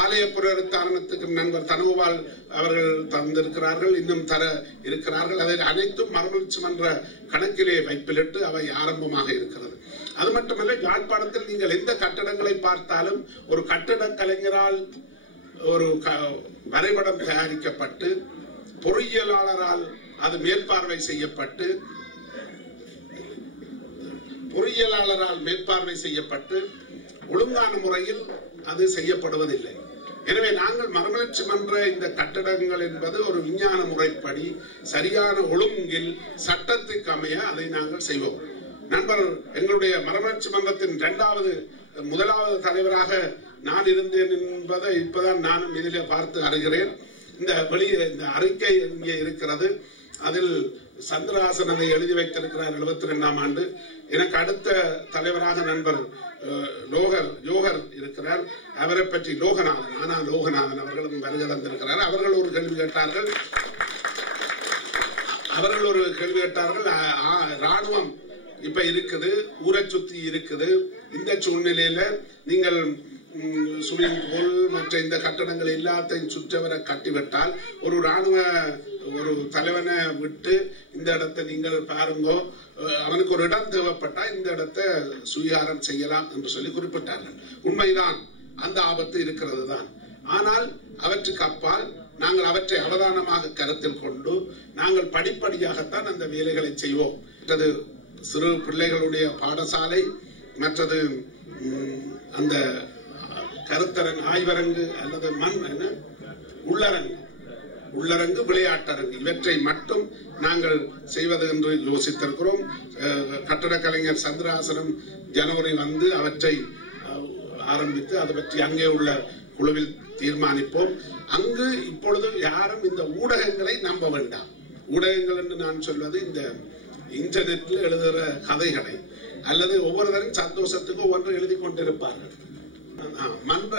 ஆலய புனருத்தாரணத்துக்கு நண்பர் தனுவால் அவர்கள் தந்திருக்கிறார்கள், இன்னும் தர இருக்கிறார்கள். அதில் அனைத்தும் மறுமலர்ச்சி மன்ற கணக்கிலே வைப்பிலிட்டு அவை ஆரம்பமாக இருக்கிறது. அது மட்டுமல்ல, யாழ்ப்பாணத்தில் நீங்கள் எந்த கட்டடங்களை பார்த்தாலும் ஒரு கட்டட கலைஞரால் ஒரு வரைபடம் தயாரிக்கப்பட்டு பொறியியலாளரால் அது மேற்பார்வை செய்யப்பட்டு ஒழுங்கான முறையில் அது செய்யப்படுவதில்லை. எனவே நாங்கள் மறுமலர்ச்சி மன்ற இந்த கட்டடங்கள் என்பது ஒரு விஞ்ஞான முறைப்படி சரியான ஒழுங்கில் சட்டத்துக்கு அமைய அதை நாங்கள் செய்வோம். நண்பர் எங்களுடைய மறுமலர்ச்சி மன்றத்தின் முதலாவது தலைவராக நான் இருந்தேன் என்பதை இப்பதான் நானும் இதிலே பார்த்து அறிகிறேன். இந்த அறிக்கை இங்கே இருக்கிறது. அதில் சந்திரஹாசன் அதை எழுதி வைத்திருக்கிறார் 72ஆம் ஆண்டு. எனக்கு அடுத்த தலைவராக நண்பர் யோகர் இருக்கிறார். அவரை பற்றி லோகநாதன் அவர்களும் வருகை தந்திருக்கிறார். அவர்கள் ஒரு கேள்வி கேட்டார்கள். ராணுவம் இப்ப இருக்குது, ஊரை சுத்தி இருக்குது. இந்த சூழ்நிலையில நீங்கள் ஸ்விமிங் பூல் மற்ற இந்த கட்டடங்கள் எல்லாத்தையும் சுற்றவரை கட்டிவிட்டால் ஒரு ராணுவ ஒரு தலைவனை விட்டு இந்த இடத்தை நீங்கள் பாருங்க, அவனுக்கு ஒரு இடம் தேவைப்பட்டா இந்த இடத்தை சுவீகாரம் செய்யலாம் என்று சொல்லி குறிப்பிட்டார்கள். உண்மைதான், அந்த ஆபத்து இருக்கிறது தான். ஆனால் அவற்றுக்கு அப்பால் நாங்கள் அவற்றை அவதானமாக கருத்தில் கொண்டு நாங்கள் படிப்படியாகத்தான் அந்த வேலைகளை செய்வோம். மற்றது சிறு பிள்ளைகளுடைய பாடசாலை, மற்றது அந்த கருத்தரங்கு, ஆய்வரங்கு அல்லது உள்ளரங்கு, விளையாட்டரங்கு, இவற்றை மட்டும் நாங்கள் செய்வது என்று யோசித்திருக்கிறோம். கட்டட கலைஞர் சந்திரஹாசனம் ஜனவரி வந்து அவற்றை ஆரம்பித்து அதை பற்றி அங்கே உள்ள குழுவில் தீர்மானிப்போம். அங்கு இப்பொழுது யாரும் இந்த ஊடகங்களை நம்ப வேண்டாம். ஊடகங்கள் என்று நான் சொல்வது இந்த இன்டர்நெட்ல எழுதுகிற கதைகளை அல்லது ஒவ்வொருவரும் சந்தோஷத்துக்கு ஒவ்வொன்று எழுதி கொண்டிருப்பார்கள்.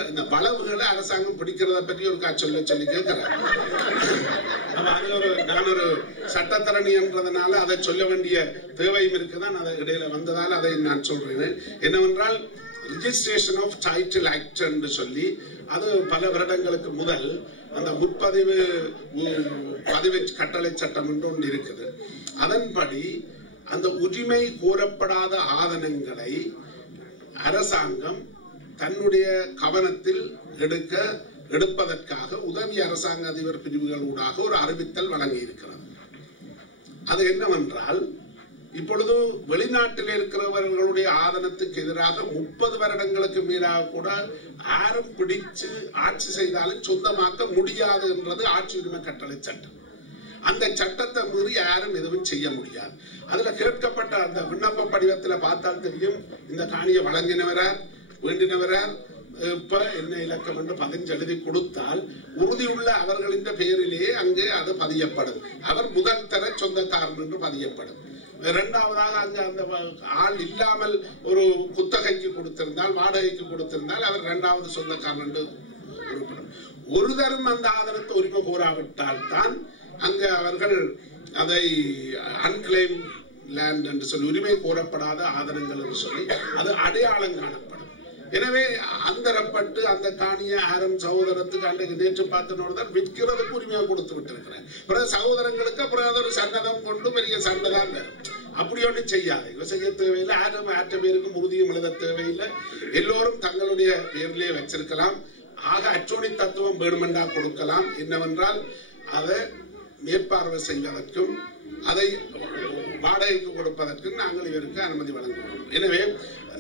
இந்த வளவுகளை அரசாங்கம் பிடிக்கிறத பற்றி ஒரு சொல்லி கேட்கிறேன். நான் ஒரு சட்டத்தரணி என்றதுனால அதை சொல்ல வேண்டிய தேவையும் இருக்குதான், அதை இடையில வந்ததால் அதை நான் சொல்றேன். என்னவென்றால், ரிஜிஸ்ட்ரேஷன் ஆஃப் டைட்டில் ஆக்ட் என்று சொல்லி அது பல வருடங்களுக்கு முதல் அந்த முற்பதிவு கட்டளை சட்டம் என்று ஒன்று இருக்குது. அதன்படி அந்த உரிமை கோரப்படாத ஆதனங்களை அரசாங்கம் தன்னுடைய கவனத்தில் எடுப்பதற்காக உதவி அரசாங்க அதிபர் பிரிவுகள் ஊடாக ஒரு அறிவித்தல் வழங்கி இருக்கிறது. அது என்னவென்றால், இப்பொழுது வெளிநாட்டில் இருக்கிறவர்களுடைய ஆதனத்துக்கு எதிராக 30 வருடங்களுக்கு மேலாக கூட யாரும் பிடிச்சு ஆட்சி செய்தாலும் சொந்தமாக்க முடியாது என்றது ஆட்சி உரிமை கட்டளை சட்டம். அந்த சட்டத்தை மீறி யாரும் எதுவும் செய்ய முடியாது. அதுல கேட்கப்பட்ட அந்த விண்ணப்ப படிவத்தில் பார்த்தால் தெரியும், இந்த காணியை வழங்கினவரார், வேண்டினவரார், இப்ப என்ன இலக்கம் என்று 15 எழுதி கொடுத்தால் உறுதியுள்ள அவர்களின் பெயரிலேயே அங்கே அது பதியப்படும். அவர் முதல் தர சொந்தக்காரன் என்று பதியப்படும். இரண்டாவதாக அங்கு அந்த ஆள் இல்லாமல் ஒரு குத்தகைக்கு கொடுத்திருந்தால், வாடகைக்கு கொடுத்திருந்தால் அவர் இரண்டாவது சொந்தக்காரன் என்று குறிப்பிடும். ஒரு தரம் அந்த ஆதரத்தை உரிமை கோராவிட்டால் தான் அங்கு அவர்கள் அதை அன்கிளைம் லேண்ட் என்று சொல்லி உரிமை கோரப்படாத ஆதனங்கள் என்று சொல்லி அது அடையாளம் காணப்படும். எனவே அந்தரப்பட்டு அந்த காணிய ஆரம் சகோதரத்துக்கு அன்றைக்கு நேற்று பார்த்தனோடுதான் விற்கிறதுக்கு உரிமையாக கொடுத்து விட்டிருக்கிறேன். பிறகு சகோதரங்களுக்கு அப்புறம் அது ஒரு சன்னதம் கொண்டு பெரிய சன்னதான் வரும். அப்படி ஒன்றும் செய்யாது. இவ செய்ய தேவையில்லை. ஆற்ற பேருக்கும் உறுதியும் எழுத தேவையில்லை. எல்லோரும் தங்களுடைய பேரிலே வச்சிருக்கலாம். ஆக அச்சோடி தத்துவம் வேணுமென்றா கொடுக்கலாம். என்னவென்றால் அதை மேற்பார்வை செய்வதற்கும் அதை வாடகைக்கு கொடுப்பதற்கும் நாங்கள் இவருக்கு அனுமதி வழங்குகிறோம். எனவே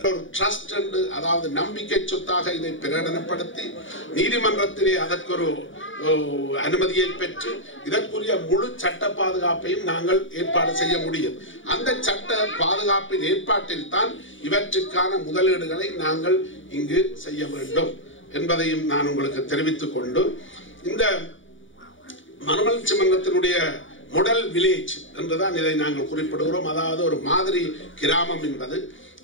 ஒரு ட்ரஸ்ட் என்று, அதாவது நம்பிக்கை சொத்தாக இதை பிரகடனப்படுத்தி நீதிமன்றத்திலே அதற்கு ஒரு அனுமதியை பெற்று இதற்குரிய முழு சட்ட பாதுகாப்பையும் நாங்கள் ஏற்பாடு செய்ய முடியும். அந்த சட்ட பாதுகாப்பின் ஏற்பாட்டில் தான் இவற்றுக்கான முதலீடுகளை நாங்கள் இங்கு செய்ய வேண்டும் என்பதையும் நான் உங்களுக்கு தெரிவித்துக் கொண்டு, இந்த மறுமலர்ச்சி மன்றத்தினுடைய மாடல் வில்லேஜ் என்றுதான் இதை நாங்கள் குறிப்பிடுகிறோம். அதாவது ஒரு மாதிரி கிராமம் என்பது.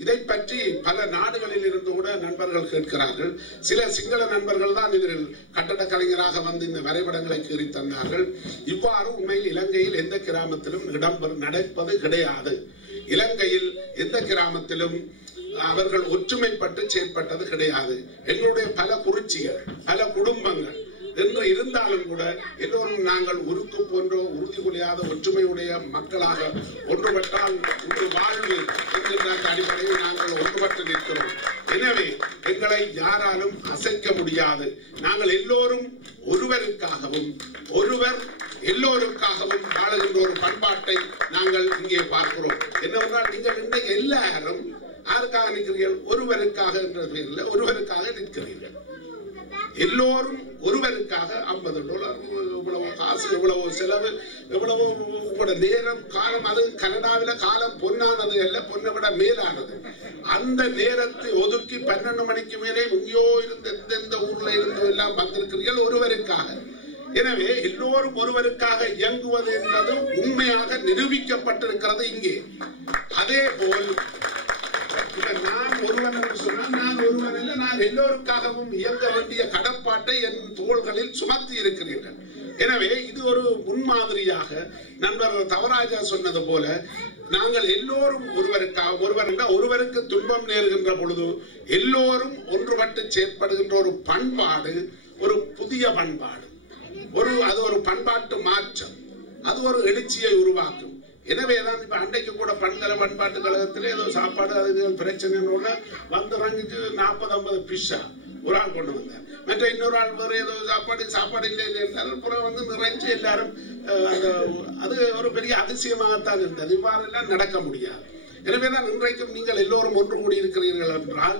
இதை பற்றி பல நாடுகளில் இருந்து கூட நண்பர்கள் கேட்கிறார்கள். சில சிங்கள நண்பர்கள் தான் இதில் கட்டட கலைஞராக வந்து இந்த வரைபடங்களை கீறி தந்தார்கள். இவ்வாறு உண்மையில் இலங்கையில் எந்த கிராமத்திலும் நடப்பது கிடையாது. இலங்கையில் எந்த கிராமத்திலும் அவர்கள் ஒற்றுமைப்பட்டு செயற்பட்டது கிடையாது. எங்களுடைய பல குறிச்சிகள், பல குடும்பங்கள் என்று இருந்தாலும் கூட எல்லோரும் நாங்கள் உருக்கு போன்ற உறுதி கொள்ளாத ஒற்றுமையுடைய மக்களாக ஒன்றுபட்டால் இன்று வாழ்வு என்கின்ற அடிப்படையில் நாங்கள் ஒன்றுபட்டு நிற்கிறோம். எனவே எங்களை யாராலும் அசைக்க முடியாது. நாங்கள் எல்லோரும் ஒருவருக்காகவும் ஒருவர் எல்லோருக்காகவும் வாழுகின்ற ஒரு பண்பாட்டை நாங்கள் இங்கே பார்க்கிறோம். என்னவென்றால் நீங்கள் இன்றைக்கு எல்லாரும் யாருக்காக நிற்கிறீர்கள்? ஒருவருக்காக என்ற பெயரில் ஒருவருக்காக நிற்கிறீர்கள். எல்லோரும் ஒருவருக்காக $50, இவ்வளவு காசு, இவ்வளவு செலவு, இவ்வளவு உங்களோட நேரம், காலம். அது கனடாவில காலம் பொன்னானது அல்ல, பொன்னை விட மேலானது. அந்த நேரத்தை ஒதுக்கி 12 மணிக்கு மேலே எங்கேயோ இருந்து எந்தெந்த ஊர்ல இருந்து எல்லாம் வந்திருக்கிறீர்கள் ஒருவருக்காக. எனவே எல்லோரும் ஒருவருக்காக இயங்குவது என்பது உண்மையாக நிரூபிக்கப்பட்டிருக்கிறது இங்கே. அதே போல் நான் ஒருவன் என்று சொன்னால் நான் ஒருவன் அல்ல, நான் எல்லோருக்காகவும் இயங்க வேண்டிய கடப்பாட்டை என் தோள்களில் சுமத்தி இருக்கிறீர்கள். எனவே இது ஒரு முன்மாதிரியாக நண்பர் தவராஜா சொன்னது போல நாங்கள் எல்லோரும் ஒருவருக்காக, ஒருவருக்கு துன்பம் நேருகின்ற பொழுது எல்லோரும் ஒன்றுபட்டு செயற்படுகின்ற ஒரு பண்பாடு, ஒரு புதிய பண்பாடு, அது ஒரு பண்பாட்டு மாற்றம், அது ஒரு எழுச்சியை உருவாக்கும். எனவேதான் இப்ப அன்றைக்கு கூட பண்தர பண்பாட்டு கழகத்திலே ஏதோ சாப்பாடு அதுகள் பிரச்சனையோட வந்து இறங்கிட்டு 40-50 பிஷா ஒரு ஆள் கொண்டு வந்தார். மற்ற இன்னொரு ஆள் வேறு ஏதோ சாப்பாடு இல்லை என்றால் புறம் வந்து நிறைஞ்சு எல்லாரும் அது ஒரு பெரிய அதிசயமாகத்தான் இருந்தது. இவ்வாறு எல்லாம் நடக்க முடியாது. எனவேதான் இன்றைக்கும் நீங்கள் எல்லோரும் ஒன்று கூடி இருக்கிறீர்கள் என்றால்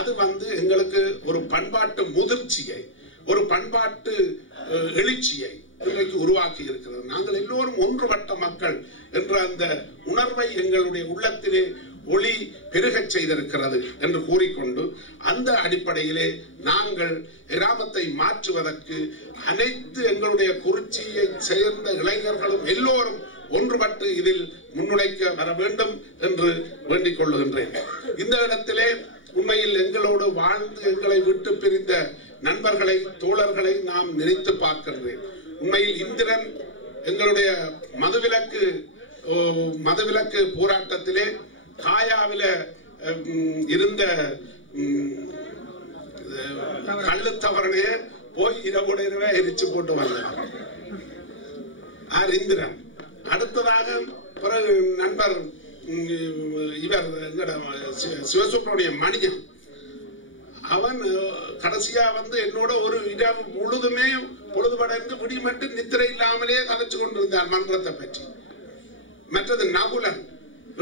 அது வந்து எங்களுக்கு ஒரு பண்பாட்டு முதிர்ச்சியை, ஒரு பண்பாட்டு எழுச்சியை இன்றைக்கு உருவாக்கி இருக்கிறது. நாங்கள் எல்லோரும் ஒன்றுபட்ட மக்கள் என்ற அந்த உணர்வை எங்களுடைய உள்ளத்திலே ஒளி பெருகச் செய்திருக்கிறது என்று கூறிக்கொண்டு, அந்த அடிப்படையிலே நாங்கள் கிராமத்தை மாற்றுவதற்கு அனைத்து எங்களுடைய குறிச்சியை சேர்ந்த இளைஞர்களும் எல்லோரும் ஒன்றுபட்டு இதில் முன்னுடைக்க வர வேண்டும் என்று வேண்டிக் கொள்ளுகின்றேன். இந்த இடத்திலே உண்மையில் எங்களோடு வாழ்ந்து எங்களை விட்டு பிரிந்த நண்பர்களை, தோழர்களை நாம் நினைத்து பார்க்கின்றேன். உண்மையில் இந்திரன் எங்களுடைய மதுவிலக்கு போராட்டத்திலே காயாவில இருந்த கள்ளுத்தவரனையே போய் இரவோட இரவே எரிச்சு போட்டு வந்தார் இந்திரன். அடுத்ததாக பிறகு நண்பர் இவர் சிவசுப்ரமணிய மணியன், அவன் கடைசியா வந்து என்னோட ஒரு இரவு முழுதுமே பொழுதுபடைந்து விடிமட்டு நித்திரை இல்லாமலே கதைச்சு கொண்டிருந்தார் மன்றத்தை பற்றி. மற்றது நகுலன்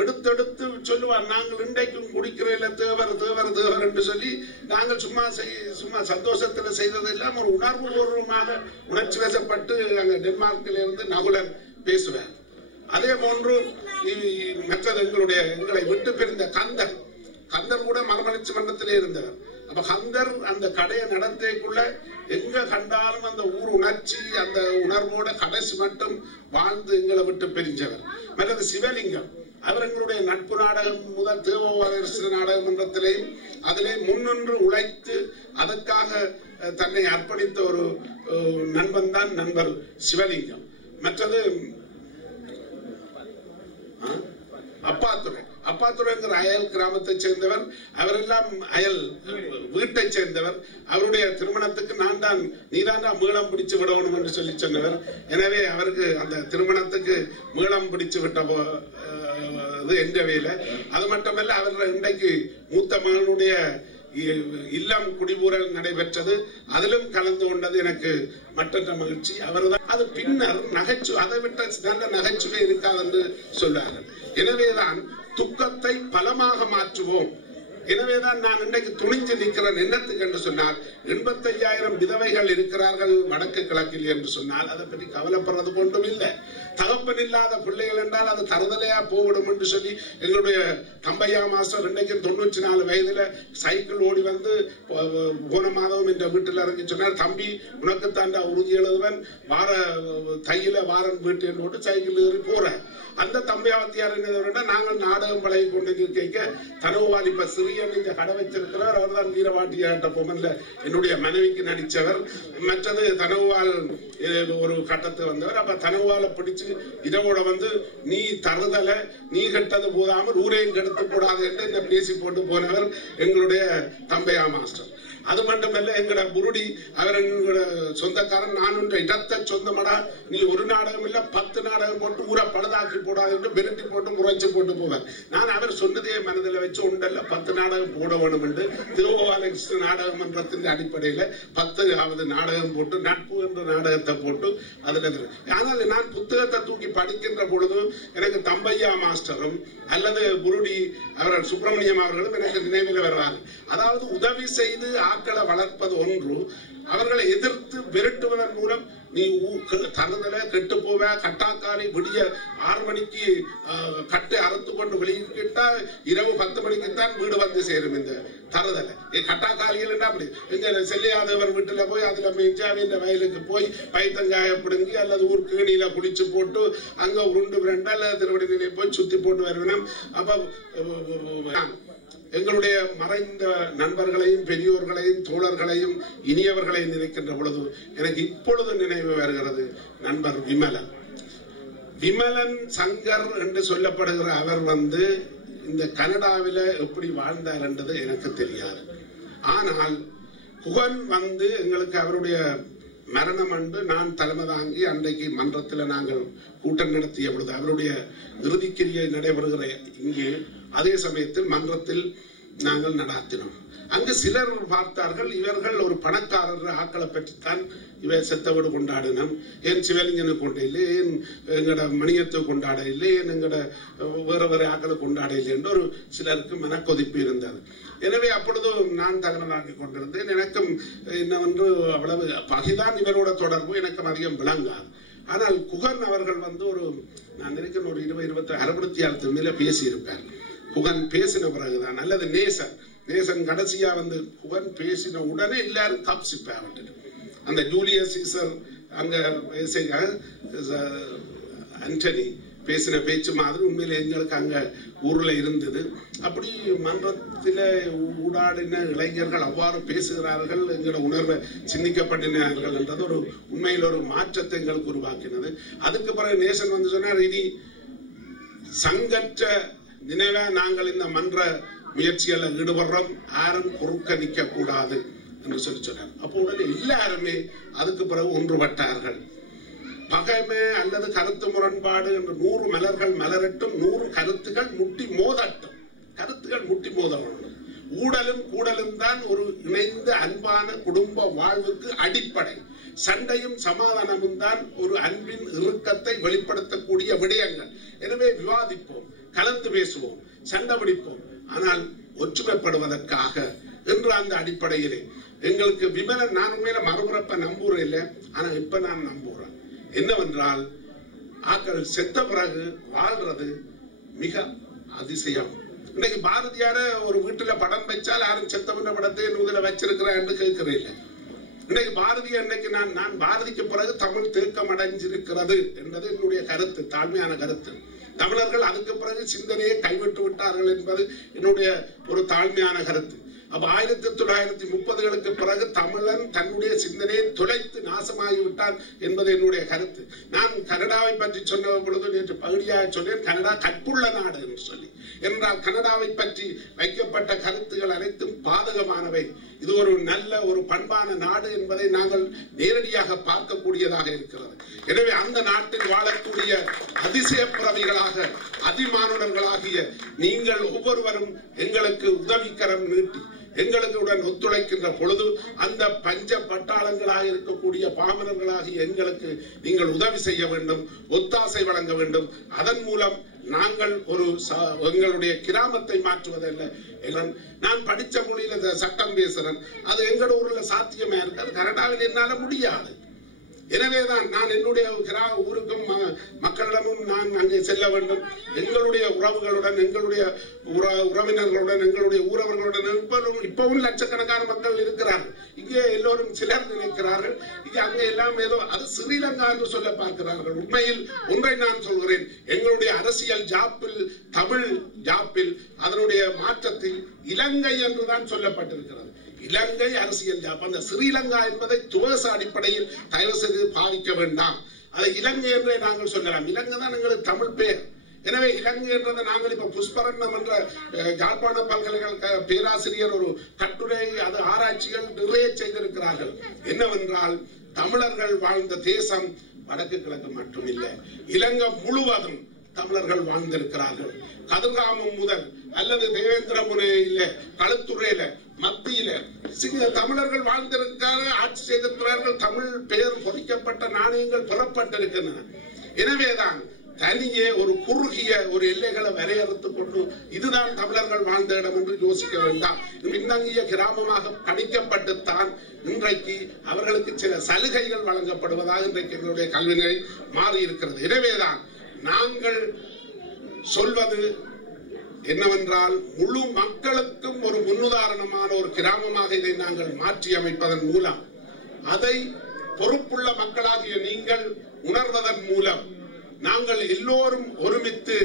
எடுத்தெடுத்து சொல்லுவார், நாங்கள் இன்றைக்கும் குடிக்கிறேன் தேவர் தேவர் தேவர் என்று சொல்லி நாங்கள் சும்மா சந்தோஷத்துல செய்ததெல்லாம் ஒரு உணர்வு பூர்வமாக உணர்ச்சி வசப்பட்டு அங்க டென்மார்க்கில இருந்து நகுலன் பேசுவார். அதே போன்று மற்றது எங்களை விட்டு பிரிந்த கந்தர் கூட மறுமலர்ச்சி மன்றத்திலே இருந்தவர். அப்ப கந்தர் அந்த கடையை நடத்தைக்குள்ள எங்க கண்டாலும் அந்த ஊர் உணர்ச்சி, அந்த உணர்வோட கடைசி மட்டும் வாழ்ந்து எங்களை விட்டு பிரிஞ்சவர். மற்றது சிவலிங்கம், அவர் எங்களுடைய நட்பு நாடகம் முதல் தேவோவாரசு நாடக மன்றத்திலேயும் அதிலே முன்னின்று உழைத்து அதற்காக தன்னை அர்ப்பணித்த ஒரு நண்பன் தான் நண்பர் சிவலிங்கம். மற்றது அப்பாத்துறைங்கிற அயல் கிராமத்தை சேர்ந்தவர், அவரெல்லாம் அயல் வீட்டை சேர்ந்தவர். அவருடைய திருமணத்துக்கு நீதான் மீளம் பிடிச்சு விடணும் என்று சொல்லி சொன்னவர். எனவே அவருக்கு அந்த திருமணத்துக்கு மீளம் பிடிச்சு விட்ட என்ற வேலை. அது மட்டுமல்ல, அவர் இன்றைக்கு மூத்த மகனுடைய இல்லம் குடிபூரல் நடைபெற்றது. அதிலும் கலந்து கொண்டது எனக்கு மற்றற்ற மகிழ்ச்சி. அவர்தான் அது பின்னர் அதை விட்ட நல்ல நகைச்சுவை இருக்காது என்று சொல்வார்கள். எனவேதான் துக்கத்தை பலமாக மாற்றுவோம். எனவேதான் நான் இன்றைக்கு துணிஞ்சு நிற்கிறேன். என்னத்துக்கு என்று சொன்னால், 85,000 விதவைகள் இருக்கிறார்கள் வடக்கு கிழக்கில் என்று சொன்னால் அதை பற்றி கவலைப்படுறது கொண்டும் இல்லை. தகப்பன் இல்லாத பிள்ளைகள் என்றால் அது தருதலையா போவிடும் என்று சொல்லி எங்களுடைய தம்பையா மாஸ்டர் இன்றைக்கு 94 வயதுல சைக்கிள் ஓடி வந்து போன மாதம் என்ற வீட்டில் இறங்கி சொன்னார், தம்பி உனக்கு தாண்டா உறுதி எழுதுவன் வார தையில வாரன் வீட்டு போட்டு சைக்கிள் ஏறி போற. அந்த தம்பியாவத்தியார் என்ன, நாங்கள் நாடகம் பழகி கொண்டு கேட்க தனவுவால் இப்ப சிறிய நீங்க கடை வச்சிருக்கிறவர். அவர் தான் வீரவாட்டியாட்ட பொம்மன்ல என்னுடைய மனைவிக்கு நடிச்சவர். மற்றது தனவுவால் ஒரு கட்டத்துக்கு வந்தவர். அப்ப தனவுவால பிடிச்சு இதோட வந்து நீ தருதல நீ கெட்டது போதாமல் ஊரையும் கெடுத்து போடாது என்று என்ன பேசி போட்டு போனவர் எங்களுடைய தம்பையா மாஸ்டர். அது மட்டுமல்ல, எங்கட புருடி அவர் எங்களோட சொந்தக்காரன். நான் ஒன்ற இடத்தை சொந்தமடா, நீ ஒரு நாடகம் இல்ல 10 நாடகம் போட்டு ஊரை பழுதாக்கி போடாது என்று விரட்டி போட்டு முறைச்சு போட்டு போவார். நான் அவர் சொன்னதே மனதில் வச்சு ஒன்றல்ல 10 நாடகம் போட வேணும் என்று திருவோவாலகிருஷ்ண நாடக மன்றத்தின் அடிப்படையில 10வது நாடகம் போட்டு நட்பு என்ற நாடகத்தை போட்டு அதுல. ஆனால் நான் புத்தகத்தை தூக்கி படிக்கின்ற பொழுது எனக்கு தம்பையா மாஸ்டரும் அல்லது புருடி அவர் சுப்பிரமணியம் அவர்களும் எனக்கு நினைவில் வருவார்கள். அதாவது உதவி செய்து ஆக்களை வளர்ப்பது ஒன்று, அவர்களை எதிர்த்து விரட்டுவதன் மூலம் நீ தருதல கெட்டு போவ, கட்டாக்காரி விடிய 6 மணிக்கு கட்டை அறுத்து கொண்டு வெளியிட்டா இரவு 10 மணிக்குத்தான் வீடு வந்து சேரும். இந்த தருதல கட்டாக்காரிகள் அப்படி எங்க செல்லியாதவர் வீட்டுல போய் அதுல மேய்ச்சாவின் வயலுக்கு போய் பைத்தங்காய பிடுங்கி அல்லது ஊர் கேணியில குளிச்சு போட்டு அங்க உருண்டு விரண்டா அல்லது திருவடி நிலையை போய் சுத்தி போட்டு வருவினம். அப்ப எங்களுடைய மறைந்த நண்பர்களையும் பெரியோர்களையும் தோழர்களையும் இனியவர்களையும் நினைக்கின்ற பொழுது எனக்கு இப்பொழுது நினைவு வருகிறது நண்பர் விமலன் சங்கர் என்று சொல்லப்படுகிற அவர் வந்து இந்த கனடாவில எப்படி வாழ்ந்தார் என்றது எனக்கு தெரியாது. ஆனால் குகன் வந்து எங்களுக்கு அவருடைய மரணம் அன்று நான் தலைமை தாங்கி அன்றைக்கு மன்றத்தில் நாங்கள் கூட்டம் நடத்திய பொழுது அவருடைய இறுதிக்கிரியை நடைபெறுகிற இங்கே அதே சமயத்தில் மன்றத்தில் நாங்கள் நடாத்தினோம். அங்கு சிலர் பார்த்தார்கள், இவர்கள் ஒரு பணக்காரர் ஆக்களை பற்றித்தான் இவர் செத்தவோடு கொண்டாடினோம், ஏன் சிவலிங்கனை கொண்ட இல்லை, ஏன் எங்கட மணியத்தை கொண்டாட இல்லை, ஏன் எங்கட வேற ஆக்களை கொண்டாட இல்லை என்று ஒரு சிலருக்கு மனக்கொதிப்பு இருந்தது. எனவே அப்பொழுது நான் தகவலாக்கி கொண்டிருந்தேன். எனக்கும் என்னவென்று அவ்வளவு பகைதான் இவரோட தொடர்பு எனக்கும் அதிகம் விளங்காது. ஆனால் குகன் அவர்கள் வந்து ஒரு நான் நினைக்கிறேன் ஒரு 20-26 மேல பேசியிருப்பார். குகன் பேசின பிறகுதான் அல்லது நேசன் கடைசியா வந்து குகன் பேசின உடனே எல்லாரும் தப்சிப்பார். அந்த ஜூலியஸ் சீசர் அங்க ஆண்டனி பேசின பேச்சு மாதிரி உண்மையில எங்களுக்கு அங்க ஊர்ல இருந்தது. அப்படி மன்றத்தில ஊடாடின இளைஞர்கள் அவ்வாறு பேசுகிறார்கள், எங்களோட உணர்வை சிந்திக்கப்பட்டினார்கள் என்றது ஒரு உண்மையில் ஒரு மாற்றத்தை எங்களுக்கு உருவாக்கினது. அதுக்கு பிறகு நேசன் வந்து சொன்னார், இனி சங்கற்ற நினைவா நாங்கள் இந்த மன்ற முயற்சிகளை ஈடுபடுறோம், யாரும் குறுக்க நிற்க கூடாது என்று சொல்லி சொன்னார். அப்போ உடனே எல்லாருமே அதுக்கு பிறகு ஒன்றுபட்டார்கள். பகைமை அல்லது கருத்து முரண்பாடு என்று 100 மலர்கள் மலரட்டும், 100 கருத்துகள் முட்டி மோதட்டும். கருத்துகள் முட்டி மோதணும். ஊடலும் கூடலும் தான் ஒரு இணைந்த அன்பான குடும்ப வாழ்வுக்கு அடிப்படை. சண்டையும் சமாதானமும் தான் ஒரு அன்பின் இறுக்கத்தை வெளிப்படுத்தக்கூடிய விடயங்கள். எனவே விவாதிப்போம், கலந்து பேசுவோம், சண்டை பிடிப்போம், ஆனால் ஒற்றுமைப்படுவதற்காக என்று அந்த அடிப்படையிலே எங்களுக்கு விமலன் நான் உண்மையில மறுபுறப்ப நம்புறேன் இல்லை, ஆனா இப்ப நான் நம்புறேன். என்னவென்றால் ஆக்கள் செத்த பிறகு வாழ்றது மிக அதிசயம். இன்னைக்கு பாரதியார ஒரு வீட்டுல படம் வச்சால் யாரும் செத்தவன படத்தை இதுல வச்சிருக்கிறேன் என்று கேட்கிறேன். இன்னைக்கு பாரதி அன்னைக்கு நான் பாரதிக்கு பிறகு தமிழ் தேக்கம் அடைஞ்சிருக்கிறது என்பது என்னுடைய கருத்து, தாழ்மையான கருத்து. தமிழர்கள் அதுக்கு பிறகு சிந்தனையை கைவிட்டு விட்டார்கள் என்பது என்னுடைய ஒரு தாழ்மையான கருத்து. அப்ப 1930களுக்கு பிறகு தமிழன் தன்னுடைய சிந்தனையை துளைத்து நாசமாகிவிட்டான் என்பது என்னுடைய கருத்து. நான் கனடாவை பற்றி சொன்ன பொழுது நேற்று பகுதியாக சொன்னேன், கனடா கற்புள்ள நாடு என்று சொல்லி. என்றால் கனடாவை பற்றி வைக்கப்பட்ட கருத்துகள் அனைத்தும் பாதகமானவை. இது ஒரு நல்ல ஒரு பண்பான நாடு என்பதை நாங்கள் நேரடியாக பார்க்கக்கூடியதாக இருக்கிறது. எனவே அந்த நாட்டில் வாழக்கூடிய அதிசய பிறவிகளாக அதிமானுடர்களாகிய நீங்கள் ஒவ்வொருவரும் எங்களுக்கு உதவிக்கரம் நீட்டி எங்களுக்கு உடன் ஒத்துழைக்கின்ற பொழுது அந்த பஞ்ச பட்டாளங்களாக இருக்கக்கூடிய பாமரர்களாகிய எங்களுக்கு நீங்கள் உதவி செய்ய வேண்டும், ஒத்தாசை வழங்க வேண்டும். அதன் மூலம் நாங்கள் ஒரு எங்களுடைய கிராமத்தை மாற்றுவதல்ல. நான் படிச்ச மொழியில சட்டம் பேசுறேன், அது எங்களோட ஊர்ல சாத்தியமா இருக்கு, கனடாவில் என்னால முடியாது. எனவேதான் நான் என்னுடைய ஊருக்கும் மக்களிடமும் நான் அங்கே செல்ல வேண்டும். எங்களுடைய உறவுகளுடன், எங்களுடைய உறவினர்களுடன், எங்களுடைய ஊரவர்களுடன் இப்பவும் லட்சக்கணக்கான மக்கள் இருக்கிறார்கள். இங்கே எல்லோரும் சிலர் நினைக்கிறார்கள் இங்கே அங்கே எல்லாம் ஏதோ அது ஸ்ரீலங்கா என்று சொல்ல பார்க்கிறார்கள். உண்மையில் ஒன்றை நான் சொல்கிறேன், எங்களுடைய அரசியல் ஜாப்பில், தமிழ் ஜாப்பில், அதனுடைய மாற்றத்தில் இலங்கை என்றுதான் சொல்லப்பட்டிருக்கிறது. இலங்கை அரசியல் ஜாப். அந்த ஸ்ரீலங்கா என்பதை துவச அடிப்படையில் தயவு செய்து பாதிக்க வேண்டாம். அதை இலங்கை என்றே நாங்கள் சொல்லலாம். இலங்கை தான் எங்களுக்கு தமிழ் பெயர். எனவே இலங்கை என்றதை நாங்கள் இப்ப புஷ்பரண்டம் என்ற யாழ்ப்பாண பல்கலைக்கழக பேராசிரியர் ஒரு கட்டுரை, அது ஆராய்ச்சிகள் நிறைய செய்திருக்கிறார்கள். என்னவென்றால் தமிழர்கள் வாழ்ந்த தேசம் வடக்கு கிழக்கு மட்டுமில்லை, இலங்கை முழுவதும் தமிழர்கள் வாழ்ந்திருக்கிறார்கள். கதிர்காமம் முதல் அல்லது தேவேந்திரமுனையில, களுத்துறையில, மத்தியில தமிழர்கள் வாழ்ந்திருக்கிறார்கள், ஆட்சி செய்திருக்கிறார்கள். தமிழ் பெயர் பொறிக்கப்பட்ட நாணயங்கள் பெறப்பட்டிருக்கின்றன. எனவேதான் தனியே ஒரு குறுகிய ஒரு எல்லைகளை வரையறுத்துக் கொண்டு இதுதான் தமிழர்கள் வாழ்ந்த இடம் என்று யோசிக்க வேண்டாம். பின்தங்கிய கிராமமாக கணிக்கப்பட்டுத்தான் இன்றைக்கு அவர்களுக்கு சில சலுகைகள் வழங்கப்படுவதாக இன்றைக்கு எங்களுடைய கல்விநிலை மாறி இருக்கிறது. எனவேதான் நாங்கள் சொல்வது என்னவென்றால், முழு மக்களுக்கும் ஒரு முன்னுதாரணமான ஒரு கிராமமாக இதை நாங்கள் மாற்றி அமைப்பதன் மூலம், அதை பொறுப்புள்ள மக்களாகிய நீங்கள் உணர்வதன் மூலம், நாங்கள் எல்லோரும் ஒருமித்து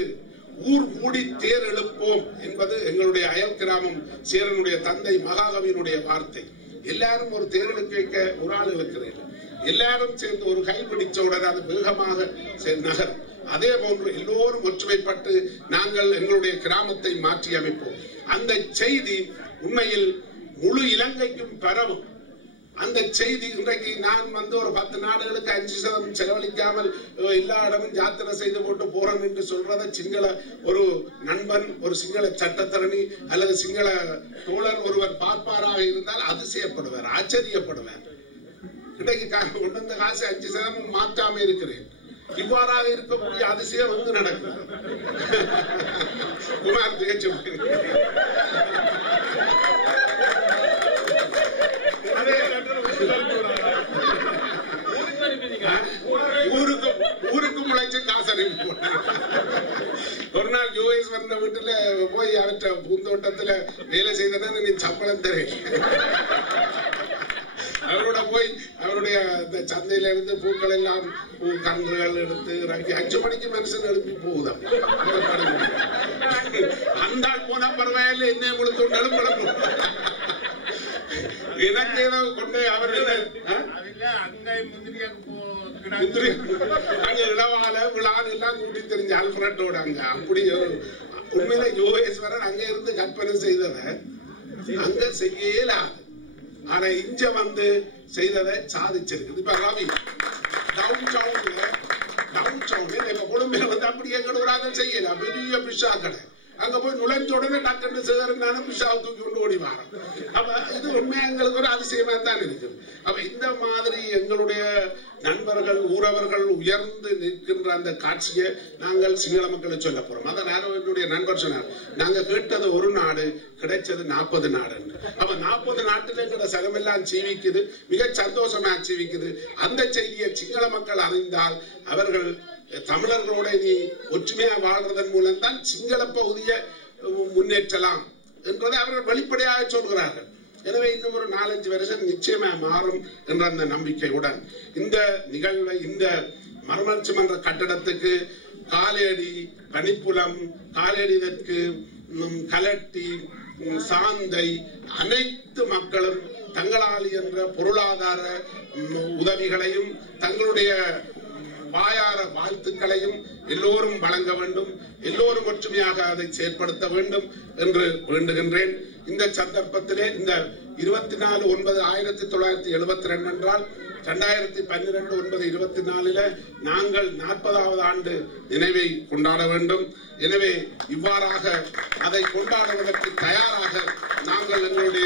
ஊர் கூடி தேர் எழுப்போம் என்பது எங்களுடைய அயல் கிராமம் சேரனுடைய தந்தை மகாகவியினுடைய வார்த்தை. எல்லாரும் ஒரு தேர் எழுப்பி வைக்க ஒரு ஆள் இருக்கிறேன், எல்லாரும் சேர்ந்து ஒரு கை பிடிச்சவுடன் அது வேகமாக நகரும். அதே போன்று எல்லோரும் ஒற்றுமைப்பட்டு நாங்கள் எங்களுடைய கிராமத்தை மாற்றி அமைப்போம். அந்த செய்தி உண்மையில் முழு இலங்கைக்கும் பரவும். அந்த செய்தி இன்றைக்கு நான் ஒரு 10 நாடுகளுக்கு 5% செலவழிக்காமல் எல்லா இடமும் யாத்திரை செய்து போட்டு போறேன் என்று சொல்றத சிங்கள ஒரு நண்பன், ஒரு சிங்கள சட்டத்தரணி அல்லது சிங்கள தோழர் ஒருவர் பார்ப்பாராக இருந்தால் அதிசயப்படுவார், ஆச்சரியப்படுவார். இன்றைக்கு கொண்டு வந்த காசு 5% மாற்றாம இருக்கிறேன். இவ்வாறாக இருக்கக்கூடிய அதிசயம் நடக்கும். குமார் திகச்சு ஊருக்கும் முளைச்சு காசு அனுப்பி. ஒரு நாள் யூஎஸ் வந்த வீட்டுல போய் அவற்ற பூந்தோட்டத்துல வேலை செய்தனா நீ சம்பளம் தரேன். அவரோட போய் அவருடைய சந்தையில இருந்து பூக்கள் எல்லாம் கன்றுகள் எடுத்து 5 மணிக்கு மனுஷன் எழுப்பி போகுதான். அந்த போனா பரவாயில்ல, என்ன முழுத்தோண்டாலும் பழக்கம். எனக்கு ஏதோ கொண்டு அவர்கள் அங்க இடவால விழான் எல்லாம் கூட்டி தெரிஞ்ச அல்ஃபிரட்டோட அங்க அப்படி உண்மையில யோகேஸ்வரன் அங்க இருந்து கற்பனை செய்ததை அங்க செய்யலாது. ஆனா இங்க செய்ததை சாதிச்சிருக்குது. இப்ப ரவி டவுன் டவுன்ல இப்ப கொழும்புல அப்படியே கடவுளாக செய்யல, பெரிய பிஷா கடை அங்க போய் நுழைஞ்ச உடனே டக்குன்னு சேகரனாலும் பிஷாவை தூக்கி கொண்டு ஓடி வாரம். அப்ப இது உண்மையா எங்களுக்கு ஒரு அதிசயமா தான் இருக்குது. அப்ப இந்த மாதிரி எங்களுடைய நண்பர்கள், ஊரவர்கள் உயர்ந்து நிற்கின்ற அந்த காட்சியை நாங்கள் சிங்கள மக்களை சொல்ல போறோம். அதான் என்னுடைய நண்பர் சொன்னார், நாங்க கேட்டது ஒரு நாடு, கிடைச்சது 40 நாடு. அப்ப 40 நாட்டுல எங்கட சகமெல்லாம் ஜீவிக்குது, மிக சந்தோஷமா ஜீவிக்குது. அந்த செய்தியை சிங்கள மக்கள் அறிந்தால் அவர்கள் தமிழர்களோட நீ ஒற்றுமையா வாழ்றதன் மூலம் தான் சிங்கள பகுதியை முன்னேற்றலாம் என்றதை அவர்கள் வெளிப்படையாக சொல்கிறார்கள். எனவே இன்னும் ஒரு 4-5 வருஷம் நிச்சயமா மாறும் என்ற அந்த நம்பிக்கையுடன் இந்த நிகழ்வை, இந்த மறுமலர்ச்சி மன்ற கட்டடத்துக்கு காலேடி, பனிப்புலம், காலேடி இதற்கு கலட்டி, சாந்தை அனைத்து மக்களும் தங்களால் என்ற பொருளாதார உதவிகளையும் தங்களுடைய வாயார வாழ்த்துக்களையும் எல்லோரும் வழங்க வேண்டும், எல்லோரும் ஒற்றுமையாக அதை செயற்படுத்த வேண்டும் என்று வேண்டுகின்றேன். இந்த சந்தர்ப்பத்திலே இந்த 24/9/1972 என்றால் 2012/9/24 நாங்கள் 40வது ஆண்டு நினைவை கொண்டாட வேண்டும். எனவே இவ்வாறாக அதை கொண்டாடுவதற்கு தயாராக நாங்கள் எங்களுடைய